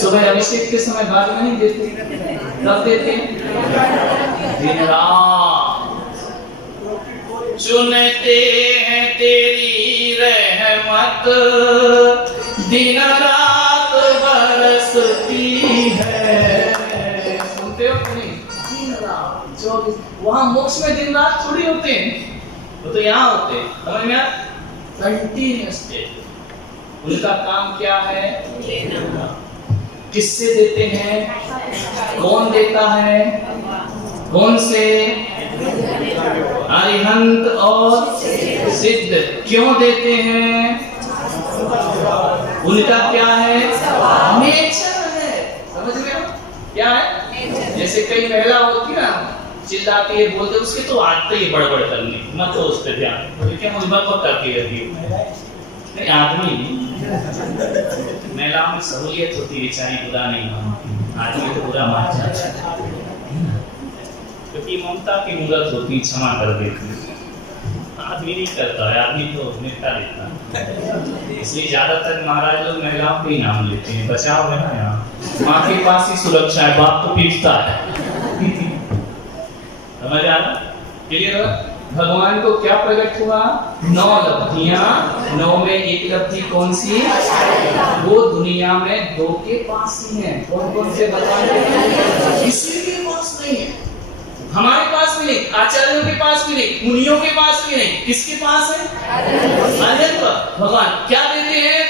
सुबह अभिषेक के समय, बाद में नहीं देते। कब देते हैं? दिन रात। चुनते हैं तेरी रहमत, दिन रात बरसती है। सुनते हो नहीं? दिन रात 24। वहां मोक्ष में दिन रात थोड़ी होते हैं, वो तो यहाँ होते हैं। समझ में आया? Continuous day. उनका काम क्या है? किससे देते हैं? कौन देता है? कौन से? अरिहंत और सिद्ध। क्यों देते हैं? उनका क्या है? नेचर है। समझ रहे हो? क्या है? जैसे कई महिला होती है ना, चिल्लाती है, बोलते, उसके तो आते ही बड़बड़ करने, मत तो उस पर ध्यान, क्या मुझे बकबक करती रहती है। नहीं, आदमी नहीं, महिलाओं में सहूलियत होती, बेचारी बुरा नहीं मानती, आदमी तो बुरा मान जाता है, क्योंकि ममता की मूर्त होती, क्षमा कर देती। आदमी नहीं करता है, आदमी तो निपटा देता है। इसलिए ज्यादातर महाराज लोग महिलाओं के ही नाम लेते हैं। बचाव है ना यहाँ, माँ के पास ही सुरक्षा है, बाप तो पीटता है। समझ आ रहा? क्लियर? भगवान को क्या प्रकट हुआ? 9 लब्धियां। 9 में एक लब्धि कौन सी? वो दुनिया में 2 के पास ही है। कौन कौन से बताएं? किसी के पास नहीं है, हमारे पास भी नहीं, आचार्यों के पास भी नहीं, मुनियों के पास भी नहीं। किसके पास है? अनंत। भगवान क्या देते हैं?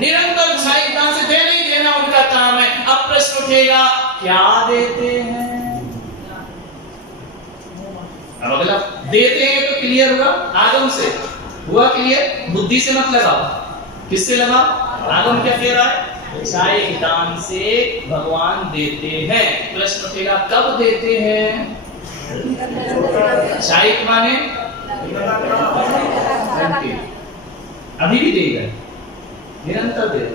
निरंतर क्षायिक दान से देना ही देना उनका काम है। अब प्रश्न उठेगा, क्या देते हैं? अब अगला देते हैं तो क्लियर हुआ, आगम से हुआ क्लियर, बुद्धि से मत लगाओ। किससे लगाओ? आगम क्या कह रहा है? क्षायिक दान से भगवान देते हैं। प्रश्न उठेगा, कब देते हैं? क्षायिक माने अभी भी दे रहे, निरंतर दे रहे।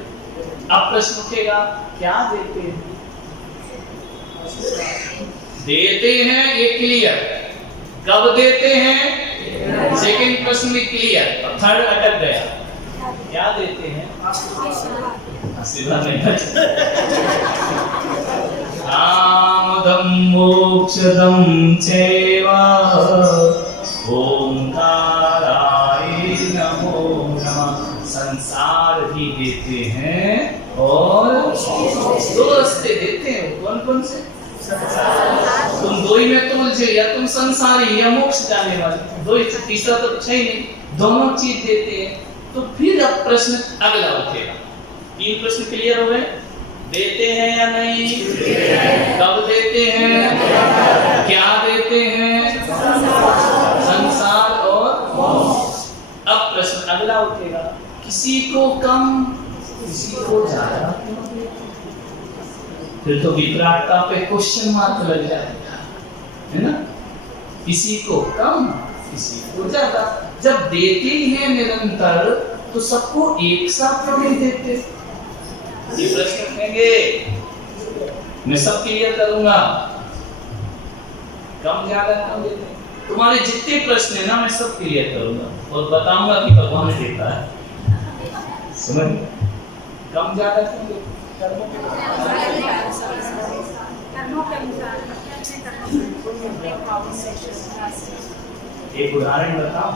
अब प्रश्न उठेगा, क्या देते हैं? देते हैं ये क्लियर, कब देते हैं? सेकंड प्रश्न में क्लियर, थर्ड अटक गया। क्या देते हैं? आशीर्वाद नहीं बचा। कामदं मोक्षदं चैव ओंकाराय नमो नमः। संसार भी देते हैं और दो रास्ते देते हैं। कौन कौन से? तुम दो ही में तो उलझे, या तुम संसारी या मोक्ष जाने वाले, दो ही, तीसरा तो कुछ ही नहीं, दोनों चीज देते हैं। तो फिर अब प्रश्न अगला उठेगा। तीन प्रश्न क्लियर हो गए? देते हैं या नहीं? कब देते हैं? क्या देते हैं? संसार और अब प्रश्न अगला उठेगा, किसी को कम किसी को ज्यादा। फिर तो वितरागता पे क्वेश्चन मार्क लग जाएगा, है ना? किसी को कम किसी को ज्यादा। जब देते ही हैं निरंतर तो सबको एक साथ तो नहीं देते। ये प्रश्न उठेंगे, मैं सब क्लियर करूंगा। कम ज्यादा क्यों देते हैं? तुम्हारे जितने प्रश्न है ना मैं सब क्लियर करूंगा और बताऊंगा कि भगवान देता है। समझ? कम ज्यादा क्यों देते? एक उदाहरण बताओ।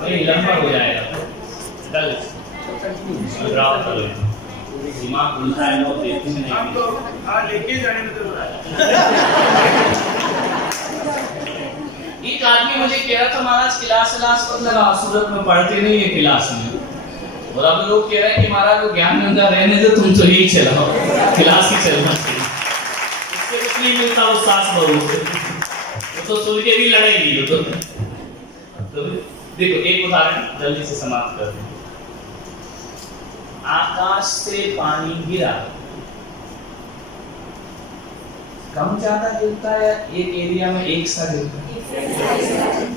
नहीं लंबा हो जाएगा, कल ड्रॉप करो, दिमाग खुलता है लोग देखते नहीं। हम तो लेके जाने में तो एक आदमी मुझे कह रहा था महाराज क्लास मतलब सूरत में पढ़ते नहीं है क्लास में, और अब लोग कह रहे हैं कि महाराज वो ज्ञान गंगा रहने दो, तुम तो यही चलाओ, क्लास ही चलना चाहिए। इससे कुछ नहीं मिलता वो सास बहू से, तो सुन के भी लड़ेगी वो तो देखो एक उदाहरण जल्दी से समाप्त कर दें। आकाश से पानी गिरा, कम ज्यादा गिरता है? एक एरिया में एक सा गिरता है?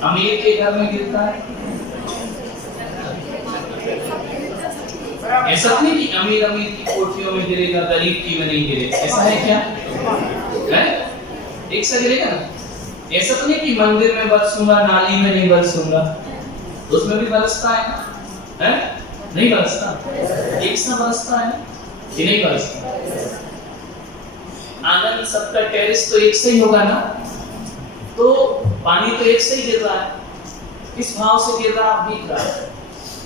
अमीर के घर में गिरता है? ऐसा नहीं कि अमीर की कोठियों में गिरेगा, गरीब की में नहीं गिरेगा, ऐसा है क्या? है? एक सा गिरेगा ना? ऐसा तो नहीं कि मंदिर में बरसूंगा नाली में नहीं बरसूंगा, उसमें भी बरसता है? नहीं बरसता? एक सा बरसता है कि नहीं बरसता? आंगन सबका टेरेस तो एक से ही होगा ना, तो पानी तो एक से ही गिर रहा है। किस भाव से गिर रहा है? भीग रहा है।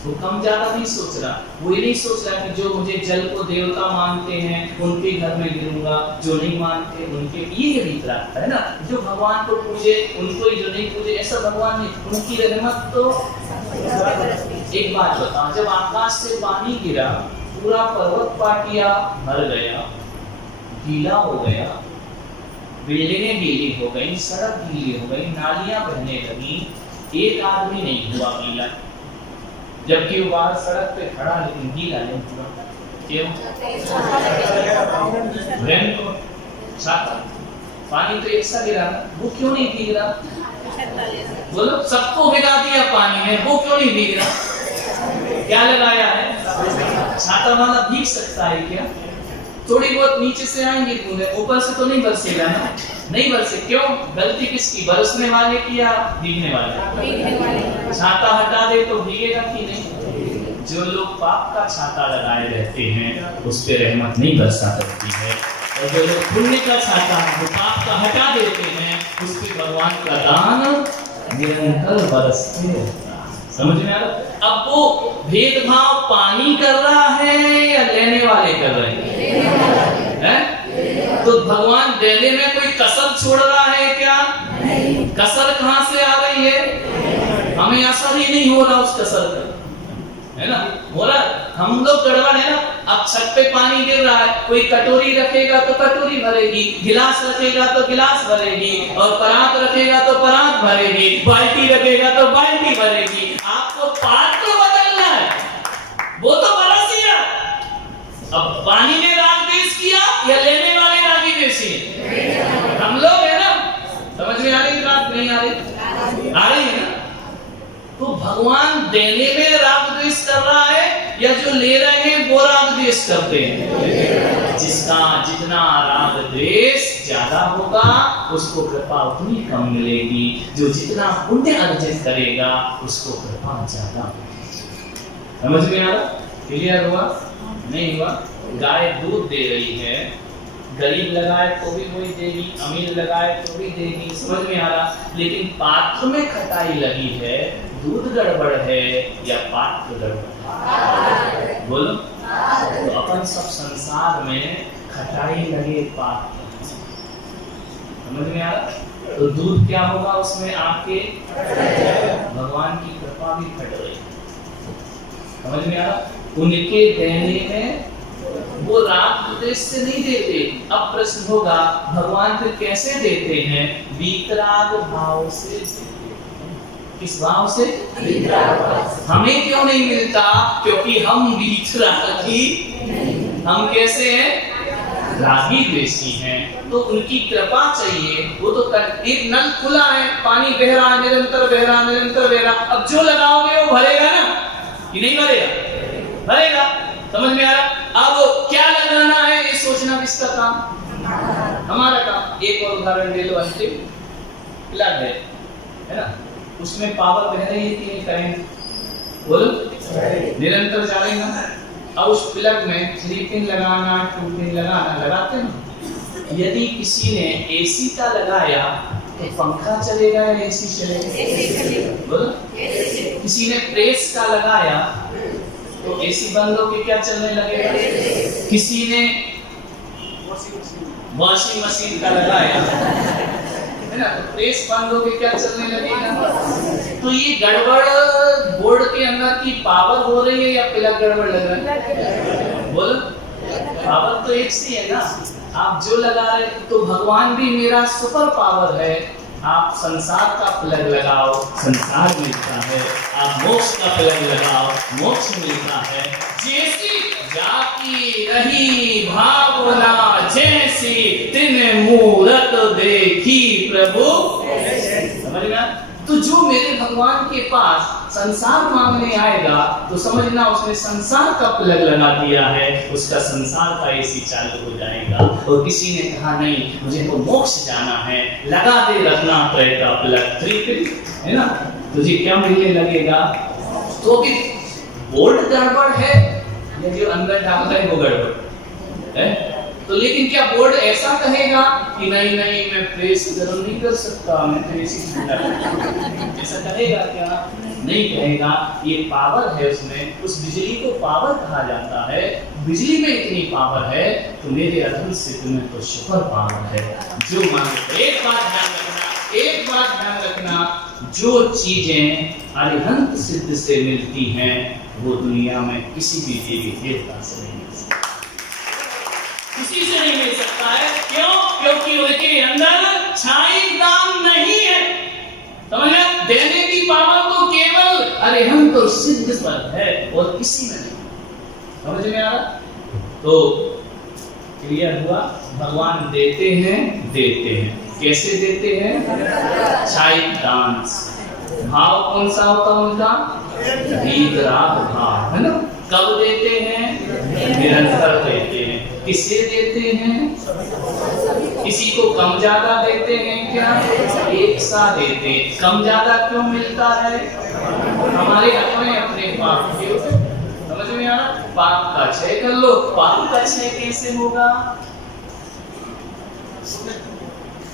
वो कम ज्यादा नहीं सोच रहा, वो ये नहीं सोच रहा कि जो मुझे जल को देवता मानते हैं उनके घर में गिरूंगा, जो नहीं मानते उनके, ये रीत रखता है ना। जो भगवान को पूजे उनको ही, जो नहीं पूजे ऐसा भगवान नहीं, उनकी रहमत तो। एक बात बताओ, जब आकाश से पानी गिरा, पूरा पर्वत पाटिया भर गया, गीला हो गया, बिल्डिंगें गीली हो गई, सड़क गीली हो गई, नालियां बहने लगी, एक आदमी नहीं हुआ गीला, जबकि वो बाहर सड़क पे खड़ा लेकिन गीला नहीं हुआ। क्यों? छाता पानी तो एक सा गिरा, वो क्यों नहीं भीग रहा? बोलो, सबको भिगा दिया पानी में, वो क्यों नहीं भीग रहा? क्या लगाया है? छाता वाला भीग सकता है क्या? थोड़ी बहुत नीचे से आएंगी बूंदे, ऊपर से तो नहीं बरसेगा ना, नहीं बरसे। क्यों? गलती किसकी? बरसने वाले की या भीगने वाले? छाता हटा दे तो भीगेगा कि नहीं? जो लोग पाप का छाता लगाए रहते हैं उस पे रहमत नहीं बरसा करती है, और जो लोग पुण्य का छाता जो पाप का हटा देते हैं उस पे भगवान का दान निरंतर बरसते रहता है। समझ में आ रहा? अब वो भेदभाव पानी कर रहा है या लेने वाले कर रहे हैं? तो भगवान देने में कोई कसर छोड़ रहा है क्या? नहीं। कसर कहां से आ रही है? हमें असर ही नहीं हो रहा उस कसर का, है ना? हो रहा, हम लोग गड़बड़ है ना। अब छत पे पानी गिर रहा है, कोई कटोरी रखेगा तो कटोरी भरेगी, गिलास रखेगा तो गिलास भरेगी, और परात रखेगा तो परात भरेगी, बाल्टी रखेगा तो बाल्टी भरेगी। आपको पात्र बदलना है, वो तो बरस ही रहा। अब पानी ने राग पेश किया या लेने वाले रागी पेशी? हम लोग है ना। समझ में आ रही बात? नहीं आ रही? आ रही है ना। तो भगवान देने में राग द्वेष कर रहा है या जो ले रहे हैं वो राग द्वेष करते हैं? जिसका जितना राग द्वेष ज्यादा होगा उसको कृपा उतनी कम मिलेगी, जो जितना पुण्य अर्जित करेगा उसको कृपा ज्यादा। समझ में आ रहा? क्लियर हुआ? नहीं हुआ? गाय दूध दे रही है, गरीब लगाए तो भी वही देगी, अमीर लगाए तो भी देगी, समझ में आ रहा? लेकिन पात्र में खटाई लगी है, दूध गड़बड़ है या पात्र गड़बड़? बोलो। तो अपन सब संसार में खटाई लगे पात्र, समझ में आ रहा? तो दूध क्या होगा उसमें आके? भगवान की कृपा भी खट रही, समझ में आ रहा? उनके देने में वो राग द्वेष से नहीं देते। अब प्रश्न होगा भगवान फिर कैसे देते हैं? वीतराग भाव से। किस भाव से? हमें क्यों नहीं मिलता? क्योंकि हम वीतरागी, हम कैसे हैं? रागी द्वेषी हैं। तो उनकी कृपा चाहिए। वो तो एक नल खुला है, पानी बह रहा है, निरंतर बह रहा, निरंतर बह रहा। अब जो लगाओगे वो भरेगा ना कि नहीं भरेगा? भरेगा। समझ में आ रहा? अब क्या लगाना है ये सोचना किसका काम? हमारा काम। एक और उदाहरण ले लो, अंतिम प्लग है ना, उसमें पावर बह रही है कि करंट? बोलो। निरंतर जा रही ना। अब उस प्लग में 3 पिन लगाना, 2 पिन लगाना, लगाते ना। यदि किसी ने एसी का लगाया तो पंखा चलेगा या एसी चलेगा? बोलो। किसी ने प्रेस का लगाया तो एसी बंद होके क्या चलने लगेगा? किसी ने वॉशिंग मशीन का लगाया है ना, तो प्रेस बंद होके क्या चलने लगेगा? तो ये गड़बड़ बोर्ड के अंदर की पावर हो रही है या प्लग गड़बड़ लग रहा है? बोलो। पावर तो एक सी है ना, आप जो लगा रहे तो भगवान भी मेरा सुपर पावर है। आप संसार का प्लग लगाओ, संसार मिलता है। आप मोक्ष का प्लग लगाओ, मोक्ष मिलता है। जैसी जाकी रही भावना, जैसी तिन मूरत देखी प्रभु। समझ में? तो जो मेरे भगवान के पास संसार मांगने आएगा तो समझना उसने संसार का प्लग लगा दिया है, उसका संसार का एसी चालू हो जाएगा। और किसी ने कहा नहीं मुझे तो मोक्ष जाना है, लगा दे रखना त्रय का प्लग, 3 पिन है ना, तुझे क्या मिलने लगेगा? तो भी बोर्ड गड़बड़ है या जो अंदर डाल है वो गड़बड़ है? तो लेकिन क्या बोर्ड ऐसा कहेगा कि नहीं नहीं मैं प्रेस गर्म नहीं कर सकता, मैं तो एसी ठंडा, ऐसा कहेगा क्या? नहीं कहेगा। ये पावर है उसमें, उस बिजली को पावर कहा जाता है। बिजली में इतनी पावर है तो मेरे अधम से तुम्हें तो सुपर पावर है। जो मांगे एक बात ध्यान रखना, जो चीजें अरिहंत सिद्ध से मिलती हैं वो दुनिया में किसी भी देवी देवता से नहीं मिल सकती, किसी से नहीं मिल सकता है। क्यों? क्योंकि उनके अंदर छाई दाम नहीं है। समझ में? देने की पावर तो केवल अरिहंत और सिद्ध पर है और किसी में नहीं। समझ में आ रहा? तो क्लियर हुआ? भगवान देते हैं। कैसे देते हैं? छाई दान। भाव कौन सा होता है उनका? वीतराग भाव, है ना? कब देते हैं? निरंतर देते हैं। किसे देते हैं? किसी को कम ज्यादा देते हैं क्या? एक सा देते हैं। कम ज्यादा क्यों मिलता है? हमारे अपने पाप के, समझ में आ रहा? पाप का क्षय कर लो। पाप का क्षय कैसे होगा?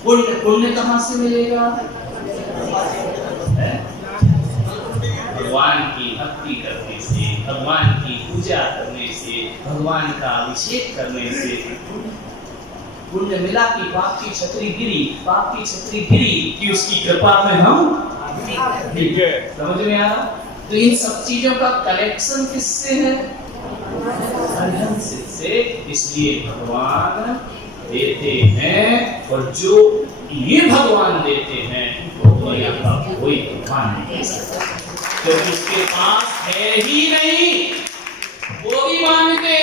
पुण्य कहां से मिलेगा? भगवान की भक्ति करने से, भगवान की पूजा करने से, भगवान का अभिषेक करने से पुण्य मिला कि पाप की छतरी गिरी कि उसकी कृपा में हम ठीक है। समझ में आया? तो इन सब चीजों का कनेक्शन किससे है? अरिहंत से। इसलिए भगवान देते हैं और जो ये भगवान देते हैं वो दुनिया का कोई भगवान नहीं दे सकता, क्योंकि उसके पास है ही नहीं, वो भी मांगते।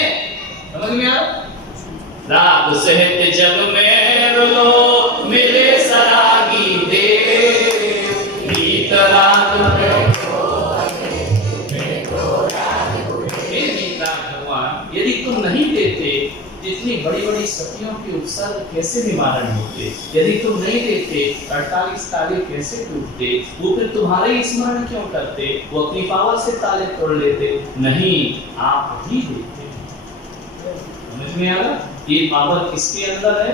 समझ में आ? राग सहित जग में लो मिले सरागी देव, गीत राग में बड़ी बड़ी शक्तियों के उत्सर्ग कैसे निवारण होते? यदि तुम नहीं देते 48 ताले कैसे टूटते? वो फिर तुम्हारे स्मरण क्यों करते? वो अपनी पावर से ताले तोड़ लेते? नहीं, आप ही देते। समझ में आ रहा? ये पावर किसके अंदर है?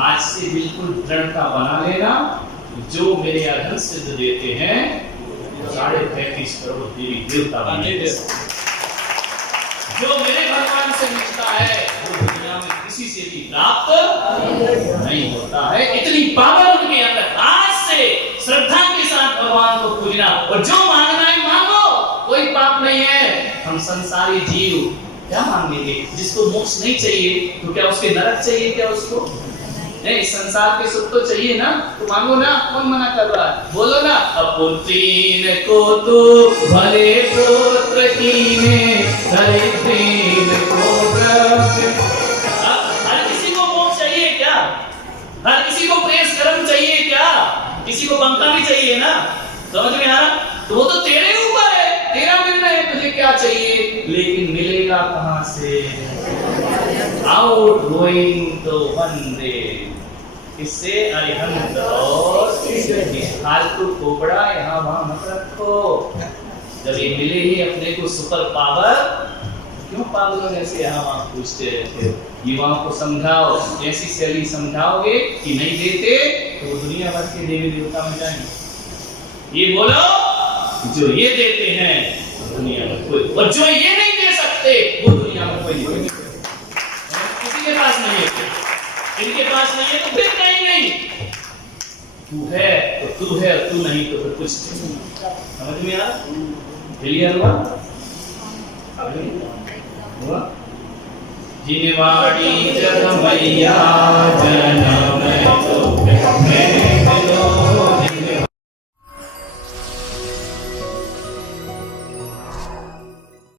आज से बिल्कुल दृढ़ता बना लेना, जो मेरे अधन सिद्ध देते हैं 35.5 करोड़ देवी देवता बनेंगे। जो मेरे भगवान से मिलता है वो दुनिया में किसी से भी प्राप्त नहीं होता है। इतनी पावर उनके अंदर। आज से श्रद्धा के साथ भगवान को पूजना, और जो मांगना है मांगो, कोई पाप नहीं है। हम संसारी जीव क्या मांगेंगे? जिसको मोक्ष नहीं चाहिए तो क्या उसके नरक चाहिए? क्या उसको नहीं, संसार के सुख तो चाहिए ना, तो मांगो ना। कौन मना कर रहा है? बोलो ना। अपुत्रीन को तो भले पुत्र कीने, दरिद्रीन को गर्भ। हर किसी को मोक्ष चाहिए क्या? हर किसी को प्रेस कर्म चाहिए क्या? किसी को पंखा भी चाहिए ना? समझ में आ रहा? तो वो तो तेरे ऊपर है, तेरा निर्णय है तुझे क्या चाहिए, लेकिन मिलेगा कहां से? आउट गोइंग तो वंदे, इससे अरिहंत और फालतू कोबड़ा यहाँ वहां मत रखो। जब ये मिले ही अपने को सुपर पावर, क्यों पागलों ने से यहाँ वहां पूछते रहते हो? युवाओं को समझाओ, ऐसी शैली समझाओगे कि नहीं देते तो वो दुनिया भर के देवी देवता में जाएंगे। ये बोलो, जो ये देते हैं तो दुनिया में कोई, और जो ये नहीं दे सकते वो दुनिया में कोई नहीं। किसी के पास नहीं है, इनके पास नहीं है तो फिर कहीं नहीं। तू है तो तू है, तू नहीं तो फिर कुछ नहीं। समझ में आ? क्लियर हुआ? हुआ? जिनवाड़ी जग मैया जनम तो